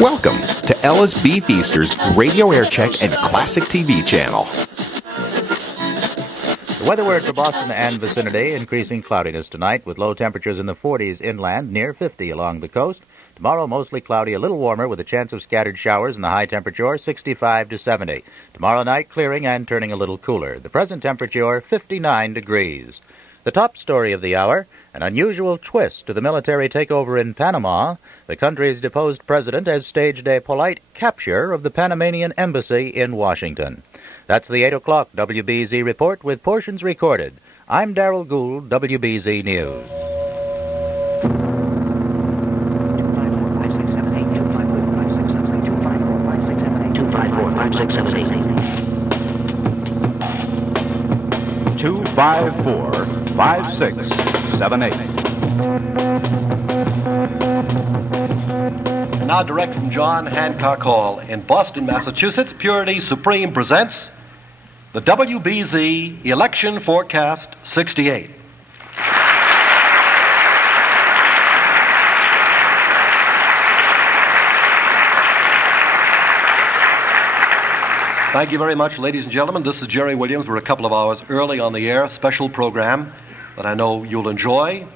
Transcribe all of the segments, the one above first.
Welcome to LSB Feaster's Radio Aircheck and Classic TV channel. The weather word for Boston and vicinity, increasing cloudiness tonight with low temperatures in the 40s inland, near 50 along the coast. Tomorrow, mostly cloudy, a little warmer with a chance of scattered showers and the high temperature 65 to 70. Tomorrow night, clearing and turning a little cooler. The present temperature 59 degrees. The top story of the hour, an unusual twist to the military takeover in Panama. The country's deposed president has staged a polite capture of the Panamanian embassy in Washington. That's the 8 o'clock WBZ report with portions recorded. I'm Darrell Gould, WBZ News. 254-5678. And now direct from John Hancock Hall in Boston, Massachusetts, Purity Supreme presents the WBZ Election Forecast 68. Thank you very much, ladies and gentlemen. This is Jerry Williams. We're a couple of hours early on the air, special program that I know you'll enjoy.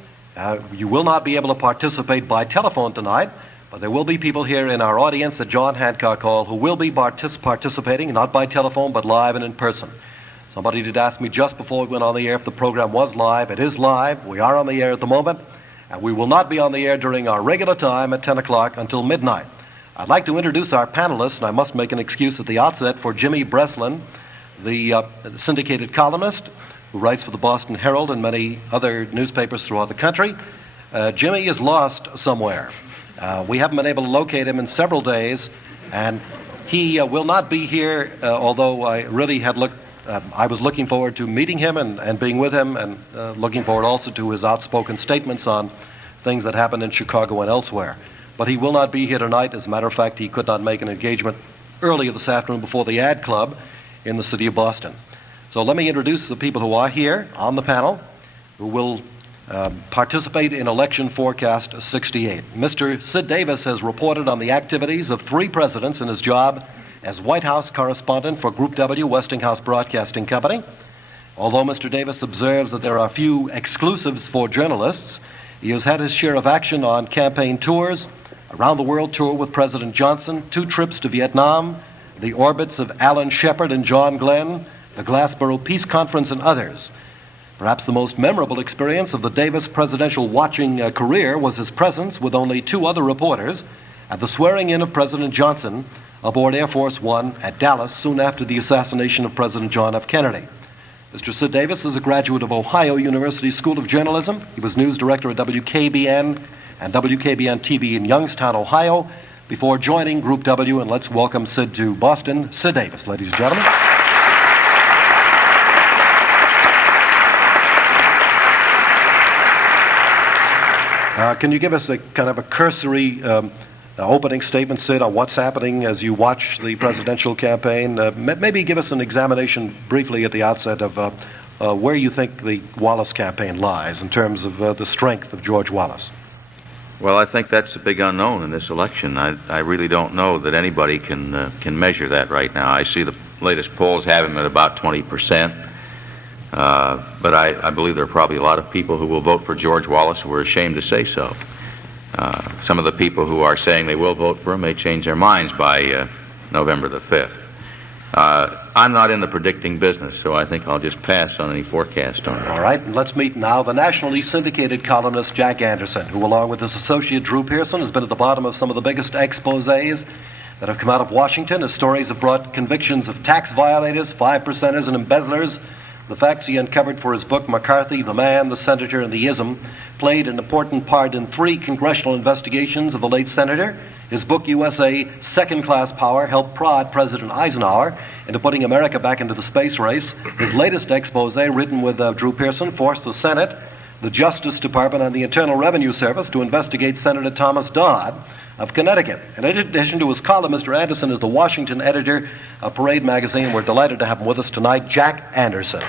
You will not be able to participate by telephone tonight, but there will be people here in our audience at John Hancock Hall who will be participating, not by telephone, but live and in person. Somebody did ask me just before we went on the air if the program was live. It is live. We are on the air at the moment, and we will not be on the air during our regular time at 10 o'clock until midnight. I'd like to introduce our panelists, and I must make an excuse at the outset for Jimmy Breslin, the syndicated columnist who writes for the Boston Herald and many other newspapers throughout the country. Jimmy is lost somewhere. We haven't been able to locate him in several days, and he will not be here, although I really had I was looking forward to meeting him and being with him, and looking forward also to his outspoken statements on things that happened in Chicago and elsewhere. But he will not be here tonight. As a matter of fact, he could not make an engagement earlier this afternoon before the Ad Club in the city of Boston. So let me introduce the people who are here on the panel who will participate in Election Forecast 68. Mr. Sid Davis has reported on the activities of 3 presidents in his job as White House correspondent for Group W, Westinghouse Broadcasting Company. Although Mr. Davis observes that there are few exclusives for journalists, he has had his share of action on campaign tours, around the world tour with President Johnson, 2 trips to Vietnam, the orbits of Alan Shepard and John Glenn, the Glassboro Peace Conference, and others. Perhaps the most memorable experience of the Davis presidential watching career was his presence with only 2 other reporters at the swearing-in of President Johnson aboard Air Force One at Dallas soon after the assassination of President John F. Kennedy. Mr. Sid Davis is a graduate of Ohio University School of Journalism. He was news director at WKBN and WKBN-TV in Youngstown, Ohio, before joining Group W. And let's welcome Sid to Boston. Sid Davis, ladies and gentlemen. Can you give us a kind of a cursory opening statement, Sid, on what's happening as you watch the presidential campaign? Maybe give us an examination briefly at the outset of where you think the Wallace campaign lies in terms of the strength of George Wallace. Well, I think that's a big unknown in this election. I really don't know that anybody can measure that right now. I see the latest polls have him at about 20%, but I believe there are probably a lot of people who will vote for George Wallace who are ashamed to say so. Some of the people who are saying they will vote for him may change their minds by November the 5th. I'm not in the predicting business, so I think I'll just pass on any forecast on it. All right, and let's meet now the nationally syndicated columnist Jack Anderson, who along with his associate Drew Pearson has been at the bottom of some of the biggest exposés that have come out of Washington. His stories have brought convictions of tax violators, 5%ers, and embezzlers. The facts he uncovered for his book, McCarthy, the Man, the Senator, and the Ism, played an important part in 3 congressional investigations of the late senator. His book, USA, Second-Class Power, helped prod President Eisenhower into putting America back into the space race. His latest expose, written with Drew Pearson, forced the Senate, the Justice Department, and the Internal Revenue Service to investigate Senator Thomas Dodd of Connecticut. In addition to his column, Mr. Anderson is the Washington editor of Parade magazine. We're delighted to have him with us tonight, Jack Anderson.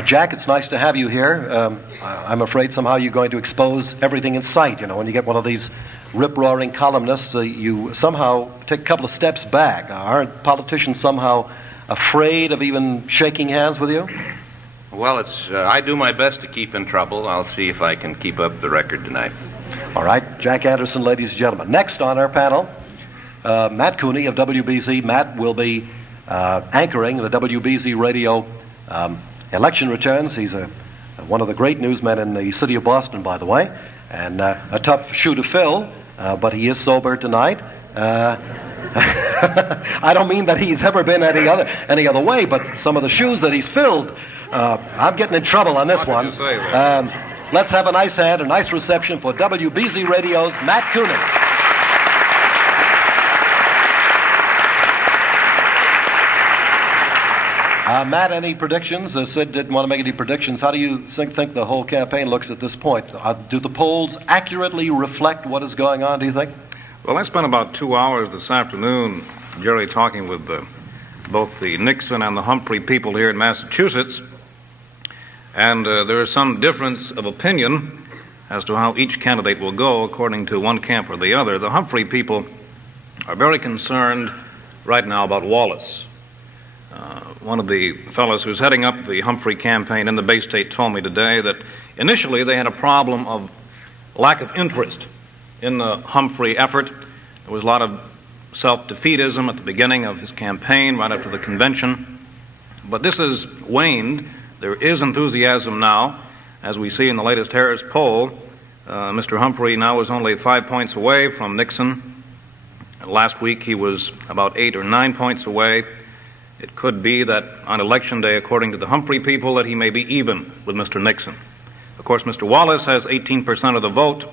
Jack, it's nice to have you here. I'm afraid somehow you're going to expose everything in sight. You know, when you get one of these rip-roaring columnists, you somehow take a couple of steps back. Aren't politicians somehow afraid of even shaking hands with you? Well, I do my best to keep in trouble. I'll see if I can keep up the record tonight. All right, Jack Anderson, ladies and gentlemen. Next on our panel, Matt Cooney of WBZ. Matt will be anchoring the WBZ radio election returns. He's one of the great newsmen in the city of Boston, by the way, and a tough shoe to fill, but he is sober tonight. I don't mean that he's ever been any other way, but some of the shoes that he's filled, I'm getting in trouble on this one. Let's have a nice hand, a nice reception for WBZ Radio's Matt Cooney. Matt, any predictions? Sid didn't want to make any predictions. How do you think the whole campaign looks at this point? Do the polls accurately reflect what is going on, do you think? Well, I spent about 2 hours this afternoon, Jerry, talking with both the Nixon and the Humphrey people here in Massachusetts, and there is some difference of opinion as to how each candidate will go according to one camp or the other. The Humphrey people are very concerned right now about Wallace. One of the fellows who's heading up the Humphrey campaign in the Bay State told me today that initially they had a problem of lack of interest in the Humphrey effort. There was a lot of self-defeatism at the beginning of his campaign, right after the convention. But this has waned. There is enthusiasm now, as we see in the latest Harris poll. Mr. Humphrey now is only 5 points away from Nixon. Last week he was about 8 or 9 points away. It could be that on Election Day, according to the Humphrey people, that he may be even with Mr. Nixon. Of course, Mr. Wallace has 18% of the vote,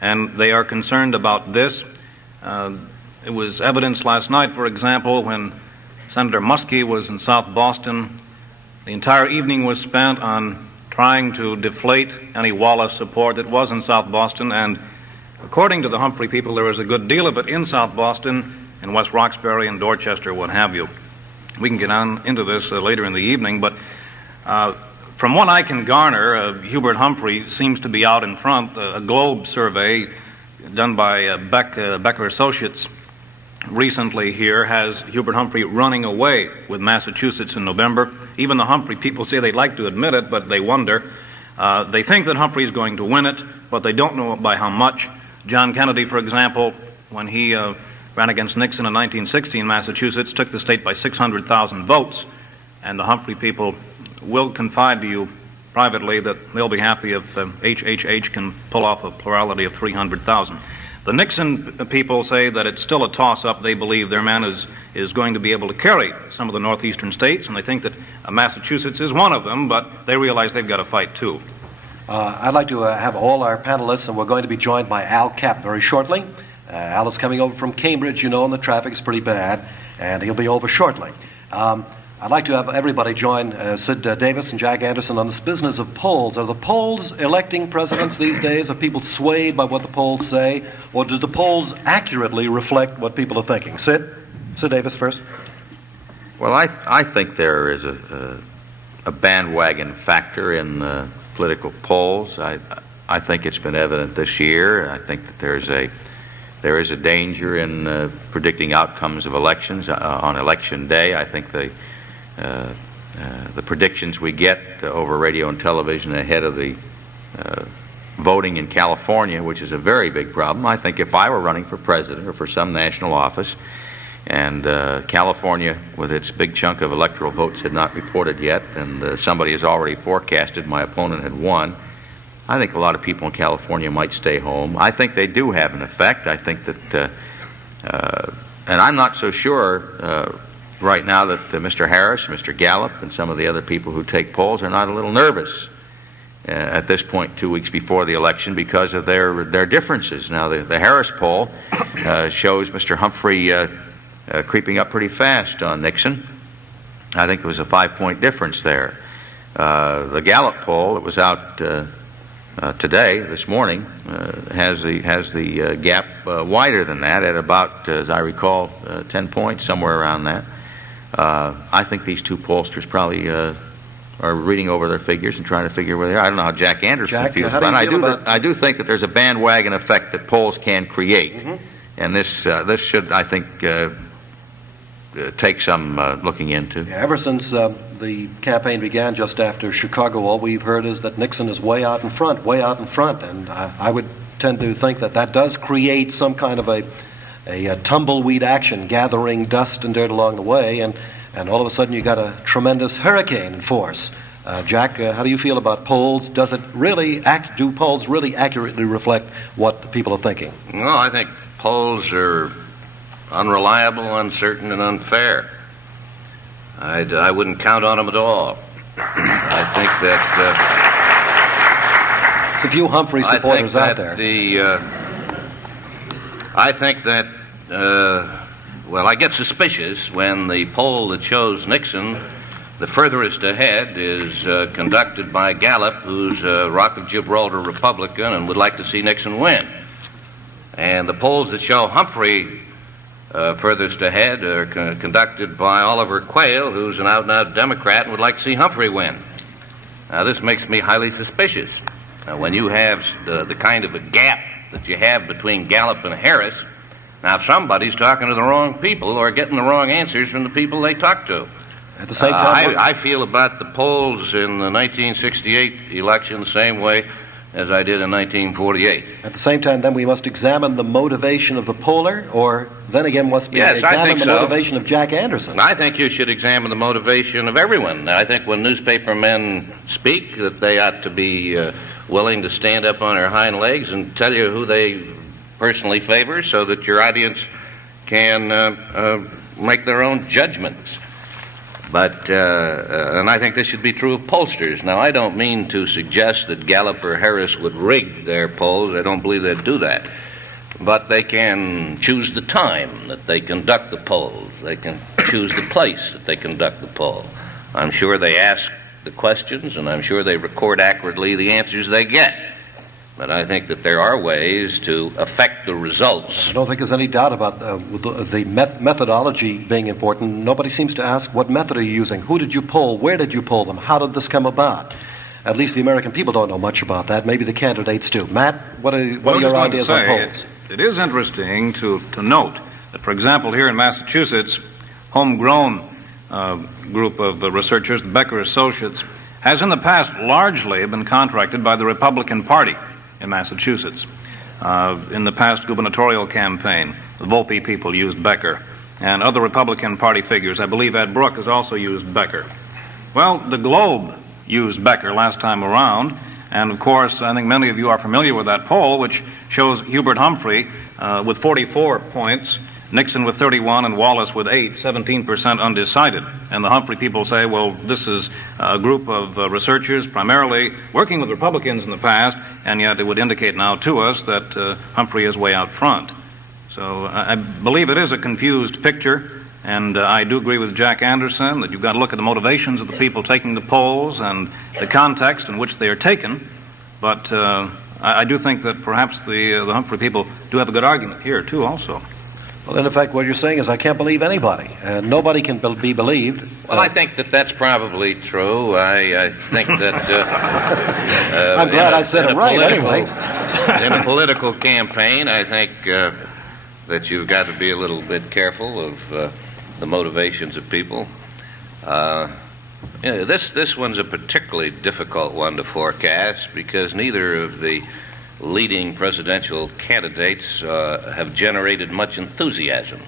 and they are concerned about this. It was evidenced last night, for example, when Senator Muskie was in South Boston. The entire evening was spent on trying to deflate any Wallace support that was in South Boston, and according to the Humphrey people, there was a good deal of it in South Boston, in West Roxbury and Dorchester, what have you. We can get on into this later in the evening, but from what I can garner, Hubert Humphrey seems to be out in front. A Globe survey done by Becker Associates recently here has Hubert Humphrey running away with Massachusetts in November. Even the Humphrey people say they'd like to admit it, but they wonder. They think that Humphrey is going to win it, but they don't know by how much. John Kennedy, for example, when he ran against Nixon in 1960 in Massachusetts, took the state by 600,000 votes, and the Humphrey people will confide to you privately that they'll be happy if HHH can pull off a plurality of 300,000. The Nixon people say that it's still a toss-up. They believe their man is going to be able to carry some of the northeastern states, and they think that Massachusetts is one of them, but they realize they've got to fight too. I'd like to have all our panelists, and we're going to be joined by Al Capp very shortly. Al is coming over from Cambridge, you know, and the traffic is pretty bad, and he'll be over shortly. I'd like to have everybody join Sid Davis and Jack Anderson on this business of polls. Are the polls electing presidents these days? Are people swayed by what the polls say? Or do the polls accurately reflect what people are thinking? Sid Davis first. Well, I think there is a bandwagon factor in political polls. I think it's been evident this year. I think that there is a danger in predicting outcomes of elections on Election Day. I think the predictions we get over radio and television ahead of the voting in California, which is a very big problem. I think if I were running for president or for some national office, and California, with its big chunk of electoral votes, had not reported yet, and somebody has already forecasted my opponent had won, I think a lot of people in California might stay home. I think they do have an effect. I think that, and I'm not so sure right now that Mr. Harris, Mr. Gallup, and some of the other people who take polls are not a little nervous at this point, 2 weeks before the election, because of their differences. Now, the Harris poll shows Mr. Humphrey creeping up pretty fast on Nixon. I think there was a 5-point difference there. The Gallup poll that was out today, this morning, has the gap wider than that at about, as I recall, 10 points, somewhere around that. I think these two pollsters probably are reading over their figures and trying to figure where they are. I don't know how Jack Anderson Jack, feels how do about you it. feel about- I do think that there's a bandwagon effect that polls can create, and this should, I think, take some looking into. Yeah, ever since the campaign began just after Chicago, all we've heard is that Nixon is way out in front, and I would tend to think that that does create some kind of a tumbleweed action, gathering dust and dirt along the way, and all of a sudden you got a tremendous hurricane in force. Jack, how do you feel about polls? Do polls really accurately reflect what the people are thinking? No, I think polls are unreliable, uncertain, and unfair. I wouldn't count on them at all. I think that there's a few Humphrey supporters out there. I think that I get suspicious when the poll that shows Nixon the furthest ahead is conducted by Gallup, who's a Rock of Gibraltar Republican and would like to see Nixon win. And the polls that show Humphrey furthest ahead are conducted by Oliver Quayle, who's an out-and-out Democrat and would like to see Humphrey win. Now, this makes me highly suspicious. When you have the kind of a gap that you have between Gallup and Harris, now if somebody's talking to the wrong people or getting the wrong answers from the people they talk to. At the same time, I feel about the polls in the 1968 election the same way as I did in 1948. At the same time, then we must examine the motivation of the poller, or then again must we examine the motivation of Jack Anderson? I think you should examine the motivation of everyone. I think when newspaper men speak, that they ought to be willing to stand up on their hind legs and tell you who they personally favor so that your audience can make their own judgments. But, and I think this should be true of pollsters. Now, I don't mean to suggest that Gallup or Harris would rig their polls. I don't believe they'd do that. But they can choose the time that they conduct the polls. They can choose the place that they conduct the poll. I'm sure they ask the questions, and I'm sure they record accurately the answers they get. But I think that there are ways to affect the results. I don't think there's any doubt about the methodology being important. Nobody seems to ask, what method are you using? Who did you poll? Where did you poll them? How did this come about? At least the American people don't know much about that. Maybe the candidates do. Matt, what are your ideas on polls? It is interesting to note that, for example, here in Massachusetts, homegrown group of researchers, the Becker Associates, has in the past largely been contracted by the Republican Party in Massachusetts. In the past gubernatorial campaign, the Volpe people used Becker, and other Republican Party figures. I believe Ed Brooke has also used Becker. Well, the Globe used Becker last time around, and of course, I think many of you are familiar with that poll, which shows Hubert Humphrey with 44 points, Nixon with 31, and Wallace with 8, 17% undecided. And the Humphrey people say, well, this is a group of researchers primarily working with Republicans in the past, and yet it would indicate now to us that Humphrey is way out front. So I believe it is a confused picture, and I do agree with Jack Anderson that you've got to look at the motivations of the people taking the polls and the context in which they are taken. But I do think that perhaps the Humphrey people do have a good argument here, too, also. Well, in effect, what you're saying is I can't believe anybody. Nobody can be believed. Well, I think that that's probably true. I think that... I'm glad I said it right, anyway. In a political campaign, I think that you've got to be a little bit careful of the motivations of people. This one's a particularly difficult one to forecast because neither of the leading presidential candidates have generated much enthusiasm.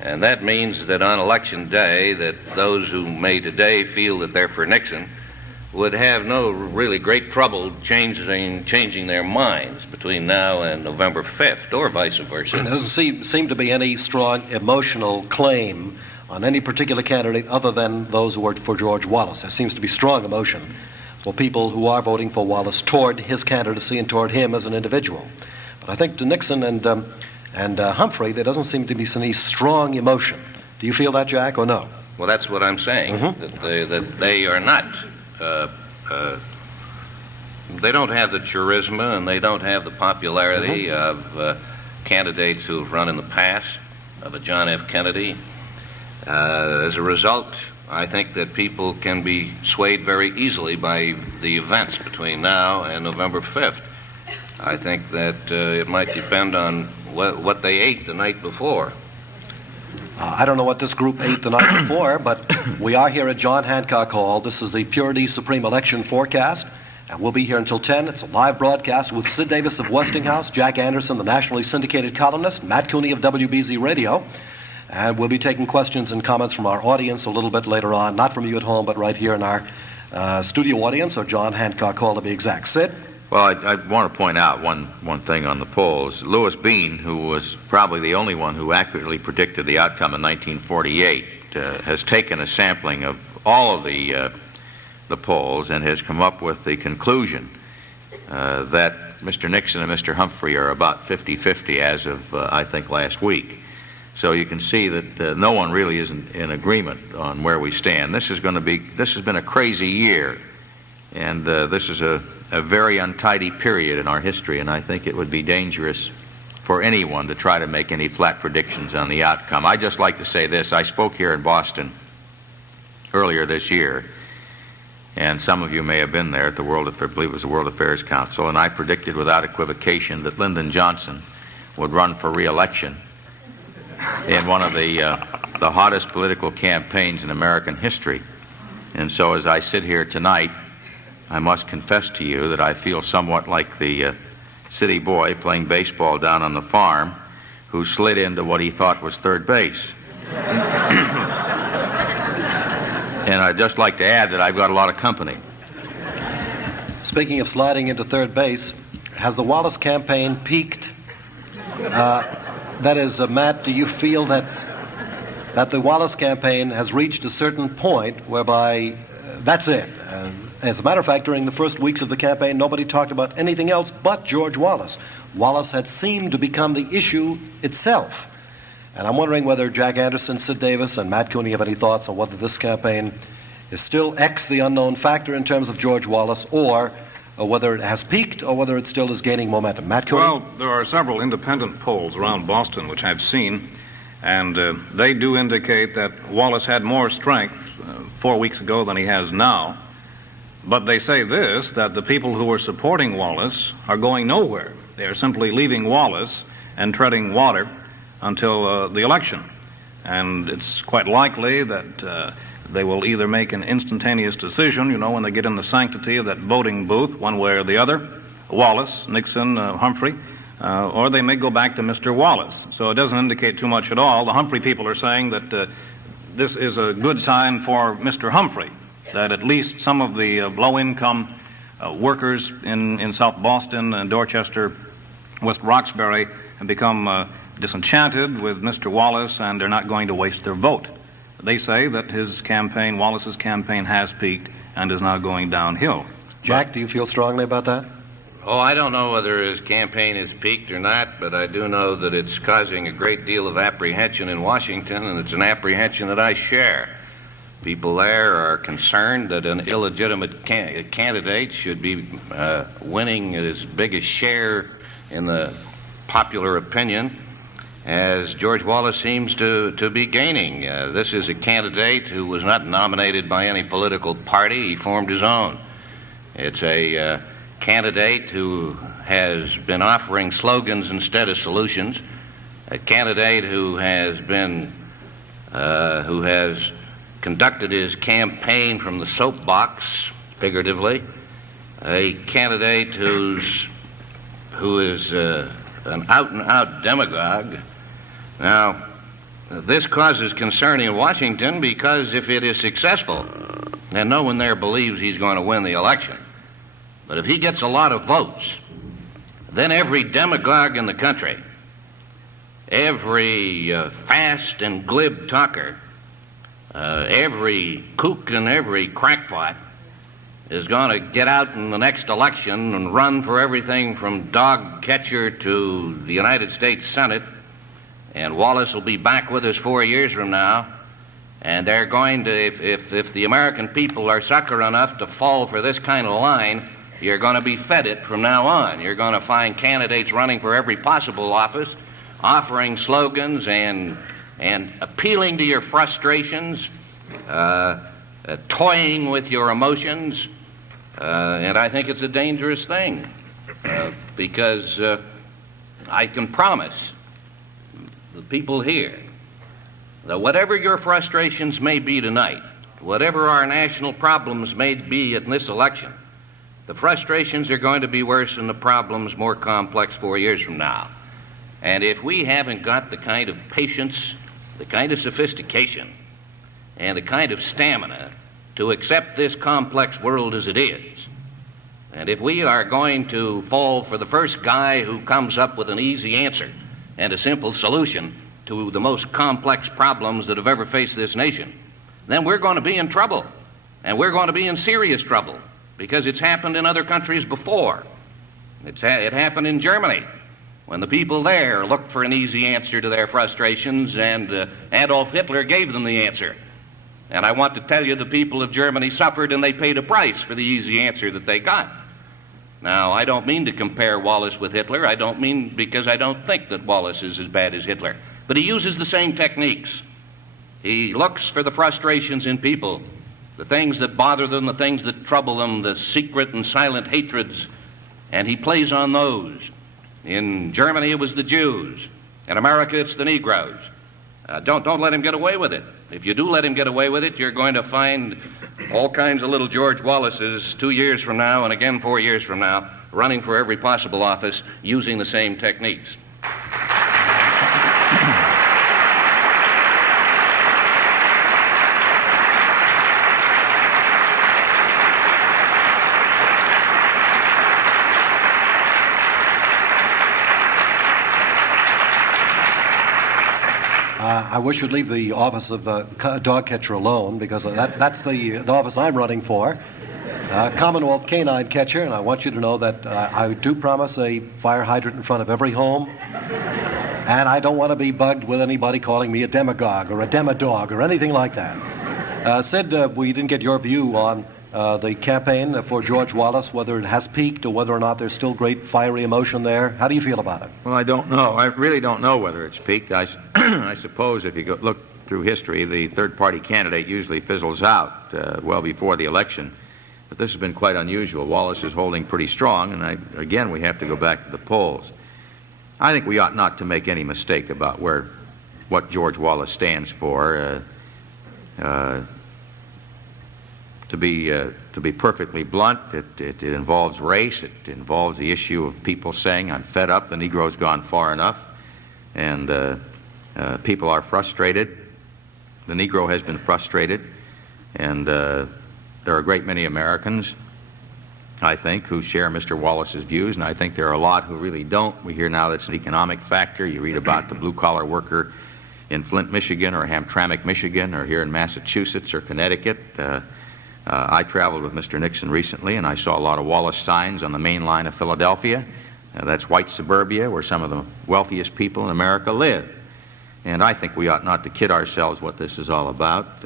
And that means that on election day, that those who may today feel that they're for Nixon would have no really great trouble changing their minds between now and November 5th, or vice versa. There doesn't seem to be any strong emotional claim on any particular candidate other than those who are for George Wallace. There seems to be strong emotion for people who are voting for Wallace toward his candidacy and toward him as an individual. But I think to Nixon and Humphrey, there doesn't seem to be any strong emotion. Do you feel that, Jack, or no? Well, that's what I'm saying, that they are not, they don't have the charisma and they don't have the popularity of candidates who have run in the past, of a John F. Kennedy. As a result, I think that people can be swayed very easily by the events between now and November 5th. I think that it might depend on what they ate the night before. I don't know what this group ate the night before, but we are here at John Hancock Hall. This is the Purity Supreme Election Forecast, and we'll be here until 10. It's a live broadcast with Sid Davis of Westinghouse, Jack Anderson, the nationally syndicated columnist, Matt Cooney of WBZ Radio. And we'll be taking questions and comments from our audience a little bit later on, not from you at home, but right here in our studio audience, or John Hancock Hall to be exact. Sid? Well, I want to point out one thing on the polls. Louis Bean, who was probably the only one who accurately predicted the outcome in 1948, has taken a sampling of all of the polls and has come up with the conclusion that Mr. Nixon and Mr. Humphrey are about 50-50 as of, I think, last week. So you can see that no one really is in agreement on where we stand. This has been a crazy year, and this is a very untidy period in our history, and I think it would be dangerous for anyone to try to make any flat predictions on the outcome. I'd just like to say this. I spoke here in Boston earlier this year, and some of you may have been there at I believe it was the World Affairs Council, and I predicted without equivocation that Lyndon Johnson would run for re-election in one of the hottest political campaigns in American history. And so as I sit here tonight, I must confess to you that I feel somewhat like the city boy playing baseball down on the farm who slid into what he thought was third base. And I'd just like to add that I've got a lot of company. Speaking of sliding into third base, has the Wallace campaign peaked? That is, Matt, do you feel that the Wallace campaign has reached a certain point whereby that's it? As a matter of fact, during the first weeks of the campaign, nobody talked about anything else but George Wallace. Wallace had seemed to become the issue itself. And I'm wondering whether Jack Anderson, Sid Davis, and Matt Cooney have any thoughts on whether this campaign is still X, the unknown factor in terms of George Wallace, or whether it has peaked or whether it still is gaining momentum. Matt Cooney? Well, there are several independent polls around Boston which I've seen, and they do indicate that Wallace had more strength 4 weeks ago than he has now. But they say this, that the people who are supporting Wallace are going nowhere. They are simply leaving Wallace and treading water until the election. And it's quite likely that they will either make an instantaneous decision, when they get in the sanctity of that voting booth, one way or the other, Wallace, Nixon, Humphrey, or they may go back to Mr. Wallace. So it doesn't indicate too much at all. The Humphrey people are saying that this is a good sign for Mr. Humphrey, that at least some of the low-income workers in South Boston and Dorchester, West Roxbury, have become disenchanted with Mr. Wallace, and they're not going to waste their vote. They say that his campaign, Wallace's campaign, has peaked and is now going downhill. Jack, do you feel strongly about that? Oh, I don't know whether his campaign has peaked or not, but I do know that it's causing a great deal of apprehension in Washington, and it's an apprehension that I share. People there are concerned that an illegitimate candidate should be winning as big a share in the popular opinion as George Wallace seems to be gaining. This is a candidate who was not nominated by any political party. He formed his own. It's a candidate who has been offering slogans instead of solutions, a candidate who has conducted his campaign from the soapbox, figuratively, a candidate who is an out-and-out demagogue. Now, this causes concern in Washington because if it is successful, and no one there believes he's going to win the election, but if he gets a lot of votes, then every demagogue in the country, every fast and glib talker, every kook and every crackpot is going to get out in the next election and run for everything from dog catcher to the United States Senate, and Wallace will be back with us 4 years from now, and they're going to, if the American people are sucker enough to fall for this kind of line, you're going to be fed it from now on. You're going to find candidates running for every possible office, offering slogans and appealing to your frustrations toying with your emotions, and I think it's a dangerous thing because I can promise the people here that whatever your frustrations may be tonight, whatever our national problems may be in this election, the frustrations are going to be worse than the problems more complex 4 years from now. And if we haven't got the kind of patience, the kind of sophistication, and the kind of stamina to accept this complex world as it is, and if we are going to fall for the first guy who comes up with an easy answer and a simple solution to the most complex problems that have ever faced this nation, then we're going to be in trouble. And we're going to be in serious trouble because it's happened in other countries before. It happened in Germany when the people there looked for an easy answer to their frustrations, and Adolf Hitler gave them the answer. And I want to tell you the people of Germany suffered, and they paid a price for the easy answer that they got. Now, I don't mean to compare Wallace with Hitler. I don't mean because I don't think that Wallace is as bad as Hitler. But he uses the same techniques. He looks for the frustrations in people, the things that bother them, the things that trouble them, the secret and silent hatreds, and he plays on those. In Germany, it was the Jews. In America, it's the Negroes. Don't let him get away with it. If you do let him get away with it, you're going to find all kinds of little George Wallaces 2 years from now and again 4 years from now running for every possible office using the same techniques. I wish you'd leave the office of dog catcher alone, because that's the office I'm running for. Commonwealth Canine Catcher, and I want you to know that I do promise a fire hydrant in front of every home, and I don't want to be bugged with anybody calling me a demagogue or a demodog or anything like that. Sid, we didn't get your view on the campaign for George Wallace, whether it has peaked or whether or not there's still great fiery emotion there. How do you feel about it? Well, I don't know. I really don't know whether it's peaked. I suppose if you look through history, the third-party candidate usually fizzles out well before the election. But this has been quite unusual. Wallace is holding pretty strong, and again, we have to go back to the polls. I think we ought not to make any mistake about what George Wallace stands for. To be perfectly blunt, it involves race. It involves the issue of people saying, "I'm fed up. The Negro's gone far enough," and people are frustrated. The Negro has been frustrated, and there are a great many Americans, I think, who share Mr. Wallace's views, and I think there are a lot who really don't. We hear now that's an economic factor. You read about the blue-collar worker in Flint, Michigan, or Hamtramck, Michigan, or here in Massachusetts or Connecticut. I traveled with Mr. Nixon recently, and I saw a lot of Wallace signs on the main line of Philadelphia. That's white suburbia, where some of the wealthiest people in America live. And I think we ought not to kid ourselves what this is all about.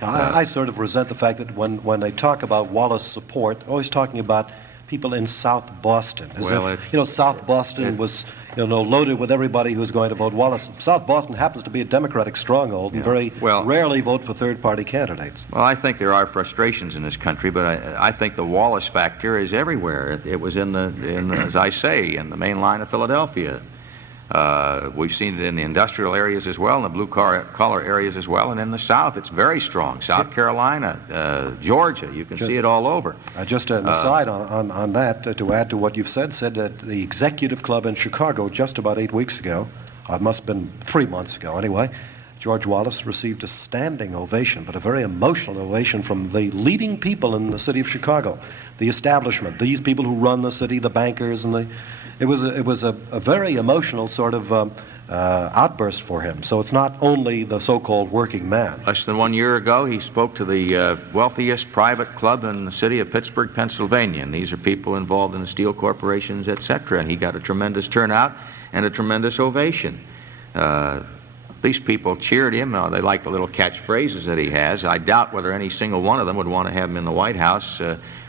I sort of resent the fact that when they talk about Wallace support, they're always talking about people in South Boston. As if, South Boston was, loaded with everybody who's going to vote Wallace. South Boston happens to be a Democratic stronghold and very rarely vote for third-party candidates. Well, I think there are frustrations in this country, but I think the Wallace factor is everywhere. It was as I say, in the main line of Philadelphia. We've seen it in the industrial areas as well, in the blue-collar areas as well, and in the South it's very strong. South Carolina, Georgia, you can see it all over. Just an aside on that, to add to what you've said that the Executive Club in Chicago just about 8 weeks ago, it must have been 3 months ago anyway, George Wallace received a standing ovation, but a very emotional ovation from the leading people in the city of Chicago, the establishment, these people who run the city, the bankers, and It was a very emotional sort of outburst for him. So it's not only the so-called working man. Less than 1 year ago, he spoke to the wealthiest private club in the city of Pittsburgh, Pennsylvania. And these are people involved in the steel corporations, etc. And he got a tremendous turnout and a tremendous ovation. These people cheered him. They like the little catchphrases that he has. I doubt whether any single one of them would want to have him in the White House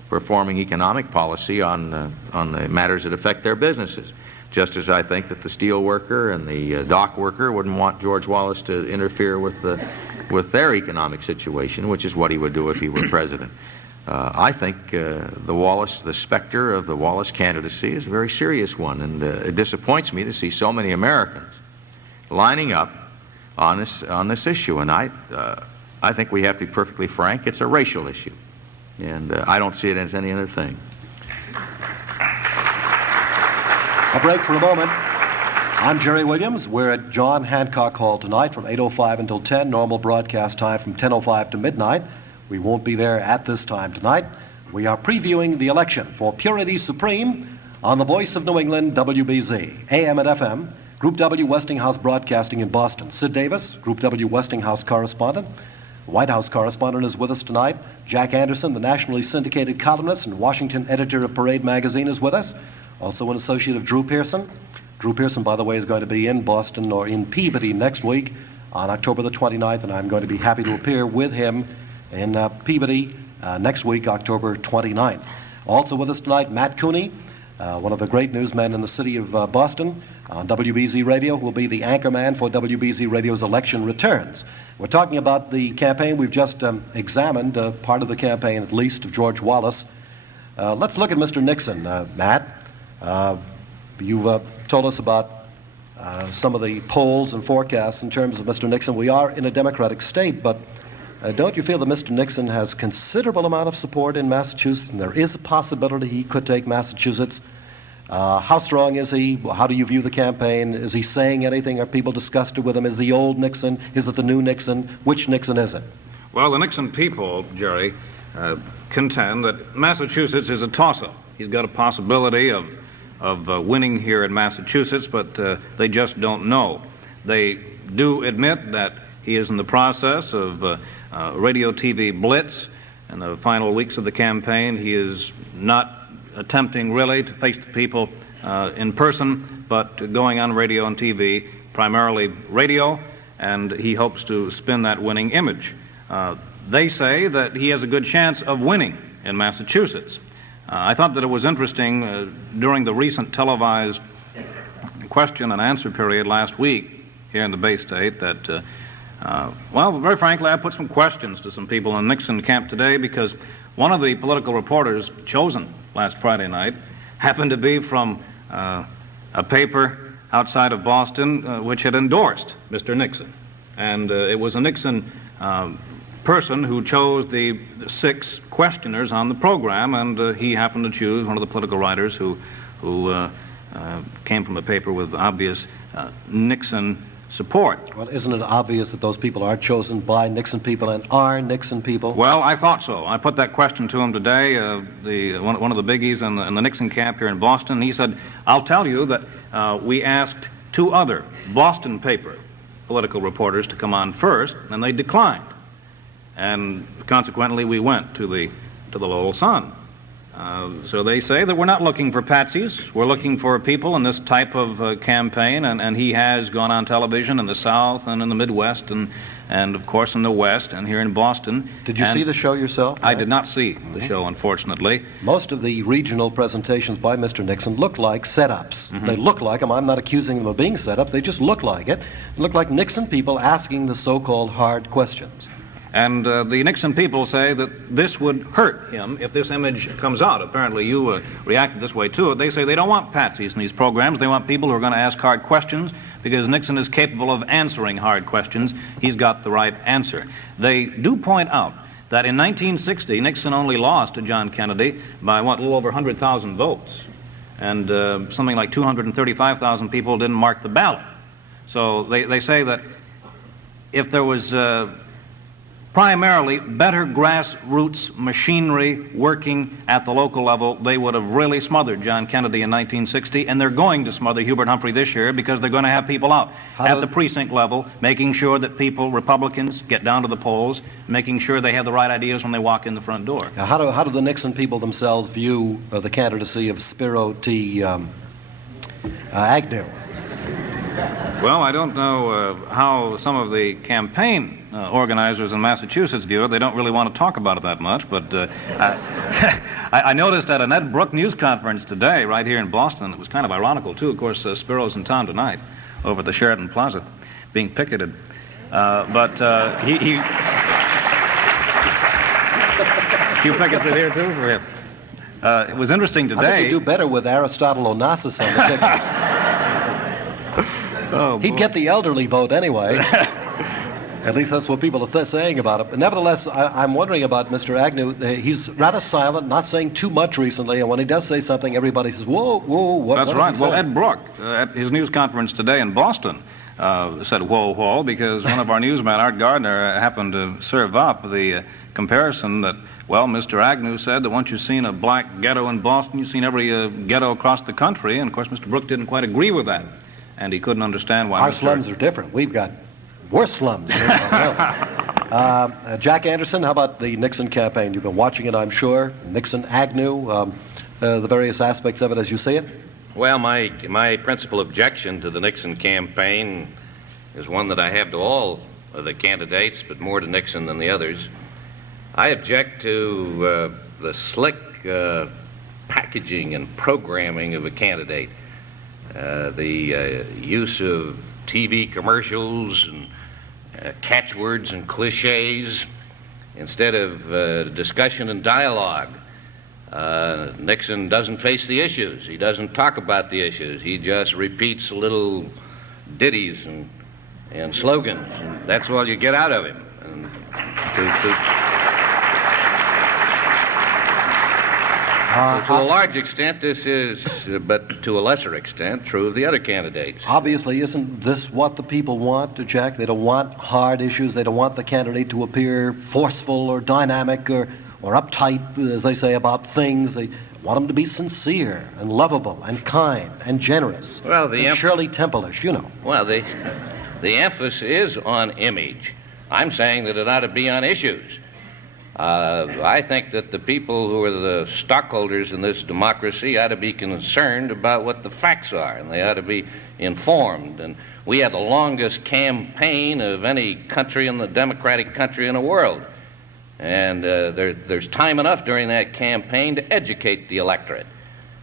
performing economic policy on the matters that affect their businesses. Just as I think that the steel worker and the dock worker wouldn't want George Wallace to interfere with the with their economic situation, which is what he would do if he were president. I think the specter of the Wallace candidacy is a very serious one, and it disappoints me to see so many Americans lining up on this issue. And I think we have to be perfectly frank. It's a racial issue, and I don't see it as any other thing. A break for a moment. I'm Jerry Williams. We're at John Hancock Hall tonight from 8:05 until 10. Normal broadcast time from 10:05 to midnight. We won't be there at this time tonight. We are previewing the election for Purity Supreme on the Voice of New England, WBZ, AM and FM, Group W Westinghouse Broadcasting in Boston. Sid Davis, Group W Westinghouse correspondent. The White House correspondent is with us tonight. Jack Anderson, the nationally syndicated columnist and Washington editor of Parade magazine, is with us. Also an associate of Drew Pearson. Drew Pearson, by the way, is going to be in Boston or in Peabody next week on October the 29th, and I'm going to be happy to appear with him in Peabody next week, October 29th. Also with us tonight, Matt Cooney, one of the great newsmen in the city of Boston on WBZ Radio, who will be the anchorman for WBZ Radio's Election Returns. We're talking about the campaign. We've just examined part of the campaign, at least, of George Wallace. Let's look at Mr. Nixon, Matt. You've told us about some of the polls and forecasts in terms of Mr. Nixon. We are in a Democratic state, but don't you feel that Mr. Nixon has considerable amount of support in Massachusetts, and there is a possibility he could take Massachusetts? How strong is he? How do you view the campaign? Is he saying anything? Are people disgusted with him? Is the old Nixon? Is it the new Nixon? Which Nixon is it? Well, the Nixon people, Jerry, contend that Massachusetts is a toss-up. He's got a possibility of winning here in Massachusetts, but they just don't know. They do admit that he is in the process of radio TV blitz. In the final weeks of the campaign, he is not attempting really to face the people in person, but going on radio and TV, primarily radio, and he hopes to spin that winning image. They say that he has a good chance of winning in Massachusetts. I thought that it was interesting during the recent televised question and answer period last week here in the Bay State that, well, very frankly, I put some questions to some people in the Nixon camp today because one of the political reporters chosen last Friday night happened to be from a paper outside of Boston which had endorsed Mr. Nixon. And it was a Nixon person who chose the 6 questioners on the program, and he happened to choose one of the political writers who came from a paper with obvious Nixon support. Well, isn't it obvious that those people are chosen by Nixon people and are Nixon people? Well, I thought so. I put that question to him today, one of the biggies in the Nixon camp here in Boston. He said, I'll tell you that we asked 2 other Boston paper political reporters to come on first, and they declined. And consequently, we went to the Lowell Sun. So they say that we're not looking for patsies. We're looking for people in this type of campaign, and he has gone on television in the South and in the Midwest and of course in the West and here in Boston. Did you see the show yourself? I did not see the show, unfortunately. Most of the regional presentations by Mr. Nixon look like setups. They look like them. I'm not accusing them of being setups. They just look like it. They look like Nixon people asking the so-called hard questions. And the Nixon people say that this would hurt him if this image comes out. Apparently you reacted this way to it. They say they don't want patsies in these programs. They want people who are going to ask hard questions because Nixon is capable of answering hard questions. He's got the right answer. They do point out that in 1960, Nixon only lost to John Kennedy by, a little over 100,000 votes. And something like 235,000 people didn't mark the ballot. So they say that if there was primarily better grassroots machinery working at the local level, they would have really smothered John Kennedy in 1960, and they're going to smother Hubert Humphrey this year because they're going to have people out at the precinct level, making sure that people, Republicans, get down to the polls, making sure they have the right ideas when they walk in the front door. Now, how do the Nixon people themselves view the candidacy of Spiro T. Agnew? Well, I don't know how some of the campaign organizers in Massachusetts view it. They don't really want to talk about it that much, but I noticed at an Ed Brooke news conference today right here in Boston, it was kind of ironical too, of course, Spiro's in town tonight over at the Sheraton Plaza being picketed. But Hugh Pickett's here too for him. It was interesting I think today. you do better with Aristotle Onassis on the ticket. He'd get the elderly vote anyway. At least that's what people are saying about it. But nevertheless, I'm wondering about Mr. Agnew. He's rather silent, not saying too much recently, and when he does say something, everybody says, whoa, whoa, what? That's what right. did he Well, say? Ed Brooke, at his news conference today in Boston, said whoa, whoa, because one of our newsmen, Art Gardner, happened to serve up the comparison that, well, Mr. Agnew said that once you've seen a black ghetto in Boston, you've seen every ghetto across the country, and of course Mr. Brooke didn't quite agree with that, and he couldn't understand why Our slums are different. We've got worse slums. Jack Anderson, how about the Nixon campaign? You've been watching it, I'm sure. Nixon, Agnew, the various aspects of it as you see it? Well, my principal objection to the Nixon campaign is one that I have to all of the candidates, but more to Nixon than the others. I object to the slick packaging and programming of a candidate, the use of TV commercials and catchwords and cliches instead of discussion and dialogue. Nixon doesn't face the issues. He doesn't talk about the issues. He just repeats little ditties and slogans. And that's all you get out of him. And to a large extent, this is, but to a lesser extent, true of the other candidates. Obviously, isn't this what the people want, Jack? They don't want hard issues. They don't want the candidate to appear forceful or dynamic or uptight, as they say, about things. They want them to be sincere and lovable and kind and generous. Well, Shirley Temple-ish, you know. Well, the emphasis is on image. I'm saying that it ought to be on issues. I think that the people who are the stockholders in this democracy ought to be concerned about what the facts are, and they ought to be informed. And we had the longest campaign of any country in the democratic country in the world. And there's time enough during that campaign to educate the electorate.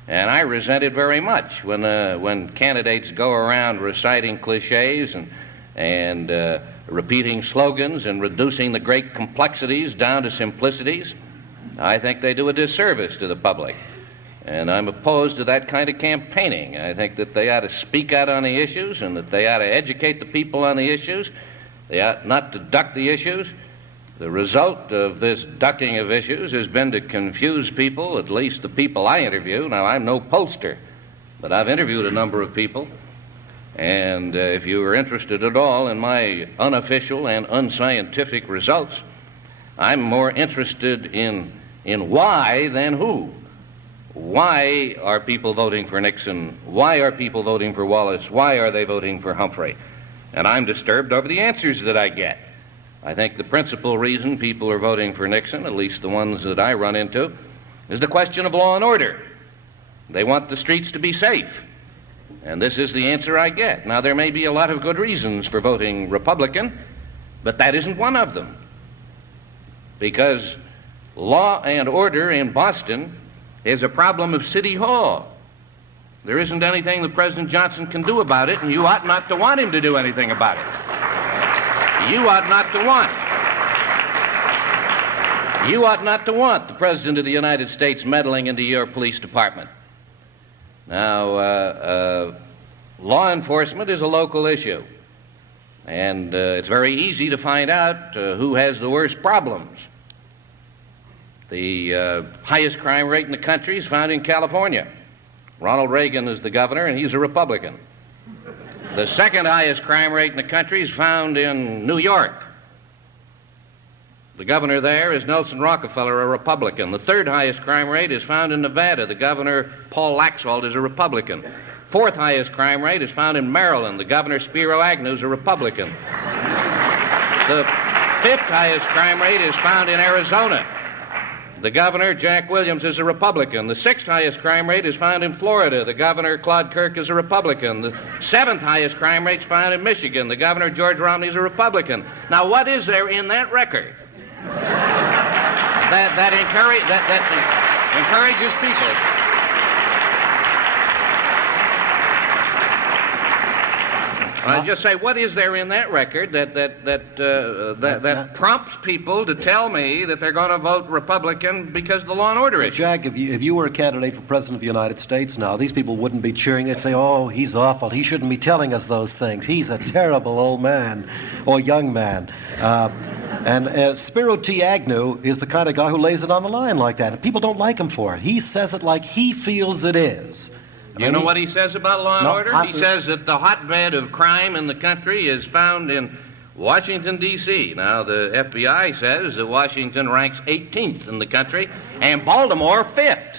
And I resent it very much when candidates go around reciting cliches and repeating slogans and reducing the great complexities down to simplicities. I think they do a disservice to the public. And I'm opposed to that kind of campaigning. I think that they ought to speak out on the issues and that they ought to educate the people on the issues. They ought not to duck the issues. The result of this ducking of issues has been to confuse people, at least the people I interview. Now, I'm no pollster, but I've interviewed a number of people. And if you are interested at all in my unofficial and unscientific results, I'm more interested in why than who. Why are people voting for Nixon? Why are people voting for Wallace? Why are they voting for Humphrey? And I'm disturbed over the answers that I get. I think the principal reason people are voting for Nixon, at least the ones that I run into, is the question of law and order. They want the streets to be safe. And this is the answer I get. Now, there may be a lot of good reasons for voting Republican, but that isn't one of them. Because law and order in Boston is a problem of City Hall. There isn't anything that President Johnson can do about it, and you ought not to want him to do anything about it. You ought not to want. You ought not to want the President of the United States meddling into your police department. Now, law enforcement is a local issue, and it's very easy to find out who has the worst problems. The highest crime rate in the country is found in California. Ronald Reagan is the governor, and he's a Republican. The second highest crime rate in the country is found in New York. The governor there is Nelson Rockefeller, a Republican. The third highest crime rate is found in Nevada. The governor, Paul Laxalt, is a Republican. Fourth highest crime rate is found in Maryland. The governor, Spiro Agnew, is a Republican. The fifth highest crime rate is found in Arizona. The governor, Jack Williams, is a Republican. The sixth highest crime rate is found in Florida. The governor, Claude Kirk, is a Republican. The seventh highest crime rate is found in Michigan. The governor, George Romney, is a Republican. Now, what is there in that record that encourages people? I just say, what is there in that record that prompts people to tell me that they're going to vote Republican because of the law and order issue? Jack, if you were a candidate for President of the United States now, these people wouldn't be cheering. They'd say, oh, he's awful. He shouldn't be telling us those things. He's a terrible old man or young man. And Spiro T. Agnew is the kind of guy who lays it on the line like that. And people don't like him for it. He says it like he feels it is. You know what he says about law and order? He says that the hotbed of crime in the country is found in Washington, D.C. Now, the FBI says that Washington ranks 18th in the country and Baltimore 5th.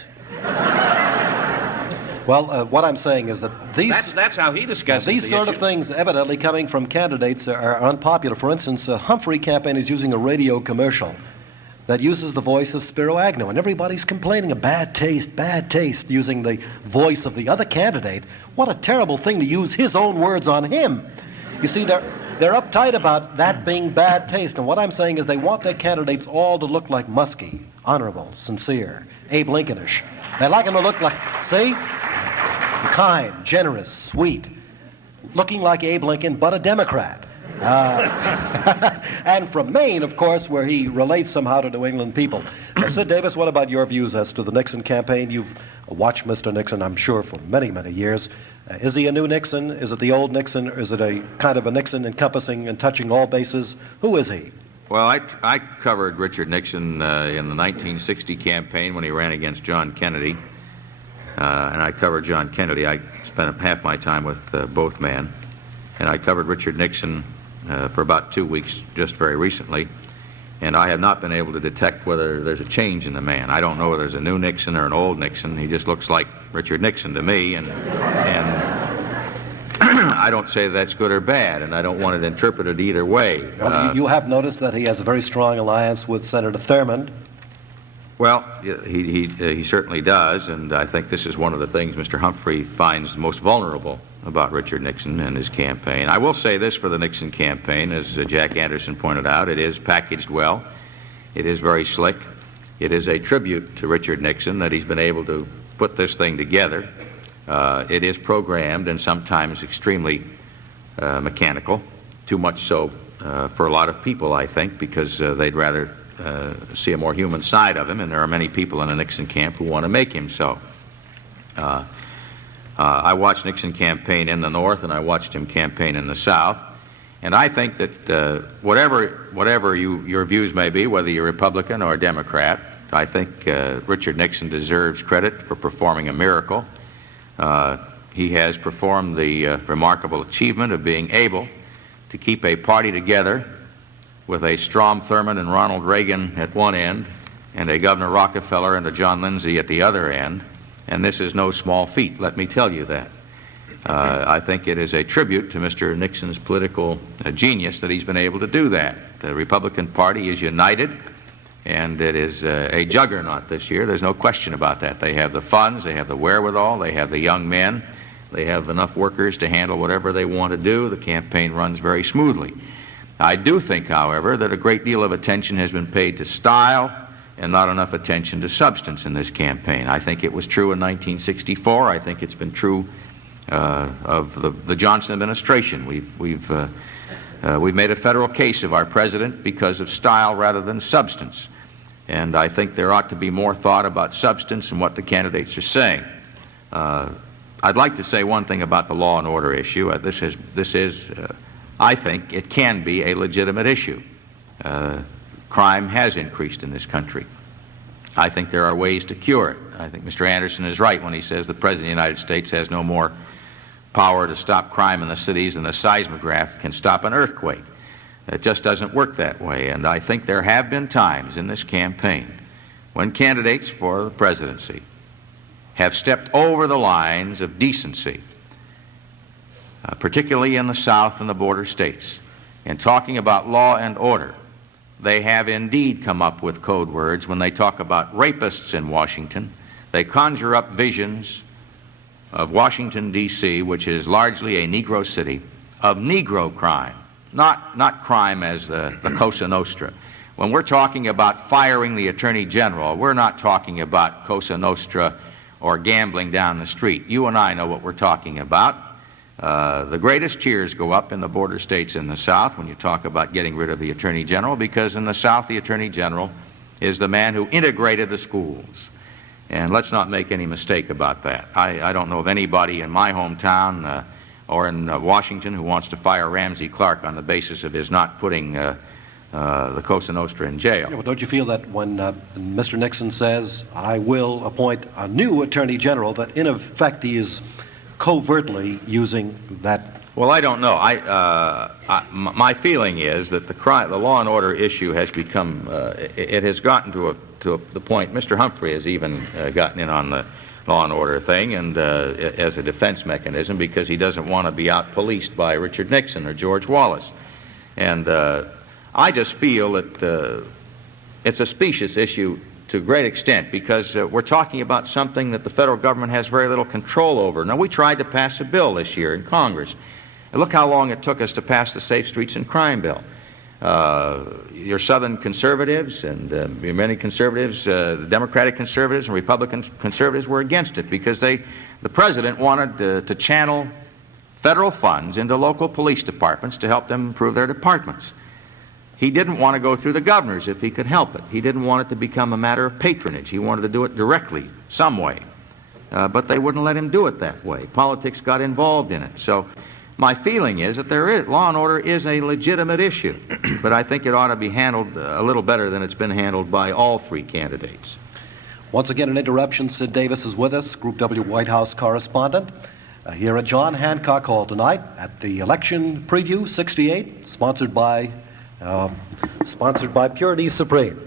Well, what I'm saying is that these... That's how he discusses these sort of things evidently coming from candidates are unpopular. For instance, Humphrey campaign is using a radio commercial that uses the voice of Spiro Agnew, and everybody's complaining of bad taste, using the voice of the other candidate. What a terrible thing to use his own words on him. You see, they're uptight about that being bad taste, and what I'm saying is they want their candidates all to look like Muskie, honorable, sincere, Abe Lincolnish. They like them to look like, see? Kind, generous, sweet, looking like Abe Lincoln, but a Democrat. And from Maine, of course, where he relates somehow to New England people. Sid Davis, what about your views as to the Nixon campaign? You've watched Mr. Nixon, I'm sure, for many, many years. Is he a new Nixon? Is it the old Nixon? Or is it a kind of a Nixon encompassing and touching all bases? Who is he? Well, I covered Richard Nixon in the 1960 campaign when he ran against John Kennedy. And I covered John Kennedy. I spent half my time with both men. And I covered Richard Nixon for about 2 weeks just very recently. And I have not been able to detect whether there's a change in the man. I don't know whether there's a new Nixon or an old Nixon. He just looks like Richard Nixon to me. And I don't say that's good or bad, and I don't want it interpreted either way. Well, you have noticed that he has a very strong alliance with Senator Thurmond. Well, he certainly does, and I think this is one of the things Mr. Humphrey finds most vulnerable about Richard Nixon and his campaign. I will say this for the Nixon campaign, as Jack Anderson pointed out, it is packaged well. It is very slick. It is a tribute to Richard Nixon that he's been able to put this thing together. It is programmed and sometimes extremely mechanical, too much so for a lot of people, I think, because they'd rather see a more human side of him, and there are many people in the Nixon camp who want to make him so. I watched Nixon campaign in the North, and I watched him campaign in the South, and I think that whatever your views may be, whether you're Republican or Democrat, I think Richard Nixon deserves credit for performing a miracle. He has performed the remarkable achievement of being able to keep a party together with a Strom Thurmond and Ronald Reagan at one end and a Governor Rockefeller and a John Lindsay at the other end. And this is no small feat, let me tell you that. I think it is a tribute to Mr. Nixon's political genius that he's been able to do that. The Republican Party is united, and it is a juggernaut this year. There's no question about that. They have the funds, they have the wherewithal, they have the young men, they have enough workers to handle whatever they want to do. The campaign runs very smoothly. I do think, however, that a great deal of attention has been paid to style and not enough attention to substance in this campaign. I think it was true in 1964. I think it's been true of the Johnson administration. We've made a federal case of our president because of style rather than substance. And I think there ought to be more thought about substance and what the candidates are saying. I'd like to say one thing about the law and order issue. This is I think it can be a legitimate issue. Crime has increased in this country. I think there are ways to cure it. I think Mr. Anderson is right when he says the President of the United States has no more power to stop crime in the cities than a seismograph can stop an earthquake. It just doesn't work that way. And I think there have been times in this campaign when candidates for the presidency have stepped over the lines of decency, particularly in the South and the border states. In talking about law and order, they have indeed come up with code words. When they talk about rapists in Washington, they conjure up visions of Washington, D.C., which is largely a Negro city, of Negro crime, not crime as the Cosa Nostra. When we're talking about firing the Attorney General, we're not talking about Cosa Nostra or gambling down the street. You and I know what we're talking about. The greatest cheers go up in the border states in the South when you talk about getting rid of the Attorney General, because in the South the Attorney General is the man who integrated the schools. And let's not make any mistake about that. I don't know of anybody in my hometown or in Washington who wants to fire Ramsey Clark on the basis of his not putting the Cosa Nostra in jail. Yeah, well, don't you feel that when Mr. Nixon says, I will appoint a new Attorney General, that in effect he is covertly using that? Well, I don't know. My feeling is that the law and order issue has become, it has gotten to the point, Mr. Humphrey has even gotten in on the law and order thing, and as a defense mechanism, because he doesn't want to be out-policed by Richard Nixon or George Wallace. And I just feel that it's a specious issue to a great extent, because we're talking about something that the federal government has very little control over. Now, we tried to pass a bill this year in Congress. And look how long it took us to pass the Safe Streets and Crime Bill. Your Southern conservatives and many conservatives, the Democratic conservatives and Republican conservatives were against it, because the president wanted to channel federal funds into local police departments to help them improve their departments. He didn't want to go through the governors if he could help it. He didn't want it to become a matter of patronage. He wanted to do it directly, some way. But they wouldn't let him do it that way. Politics got involved in it. So my feeling is that law and order is a legitimate issue, but I think it ought to be handled a little better than it's been handled by all three candidates. Once again, an interruption. Sid Davis is with us, Group W White House correspondent, here at John Hancock Hall tonight at the Election Preview 68, sponsored by Purity Supreme.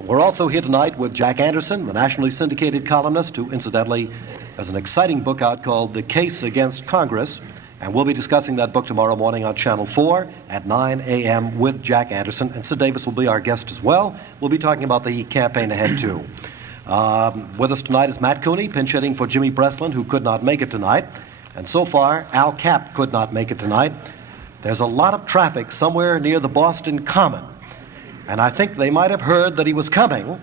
We're also here tonight with Jack Anderson, the nationally syndicated columnist, who incidentally has an exciting book out called The Case Against Congress, and we'll be discussing that book tomorrow morning on Channel 4 at 9 a.m. with Jack Anderson, and Sid Davis will be our guest as well. We'll be talking about the campaign ahead, too. With us tonight is Matt Cooney, pinch hitting for Jimmy Breslin, who could not make it tonight. And so far, Al Capp could not make it tonight. There's a lot of traffic somewhere near the Boston Common, and I think they might have heard that he was coming,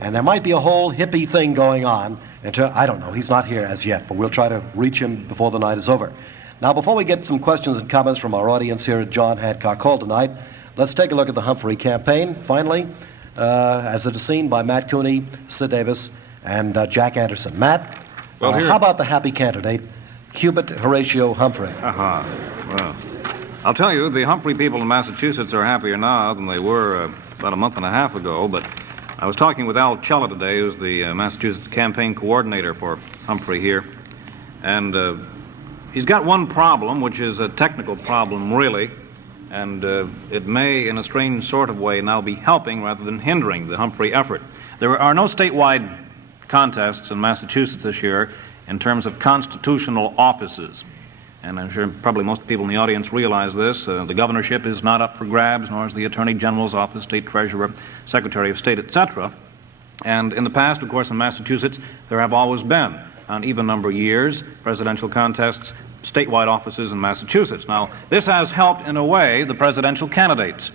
and there might be a whole hippie thing going on. I don't know. He's not here as yet, but we'll try to reach him before the night is over. Now, before we get some questions and comments from our audience here at John Hancock Hall tonight, let's take a look at the Humphrey campaign, finally, as it is seen by Matt Cooney, Sid Davis, and Jack Anderson. Matt, how about the happy candidate, Hubert Horatio Humphrey? Well, I'll tell you, the Humphrey people in Massachusetts are happier now than they were about a month and a half ago, but I was talking with Al Cella today, who's the Massachusetts campaign coordinator for Humphrey here, and he's got one problem, which is a technical problem, really, and it may, in a strange sort of way, now be helping rather than hindering the Humphrey effort. There are no statewide contests in Massachusetts this year in terms of constitutional offices. And I'm sure probably most people in the audience realize this. The governorship is not up for grabs, nor is the Attorney General's office, State Treasurer, Secretary of State, etc. And in the past, of course, in Massachusetts, there have always been, on even number of years, presidential contests, statewide offices in Massachusetts. Now, this has helped, in a way, the presidential candidates,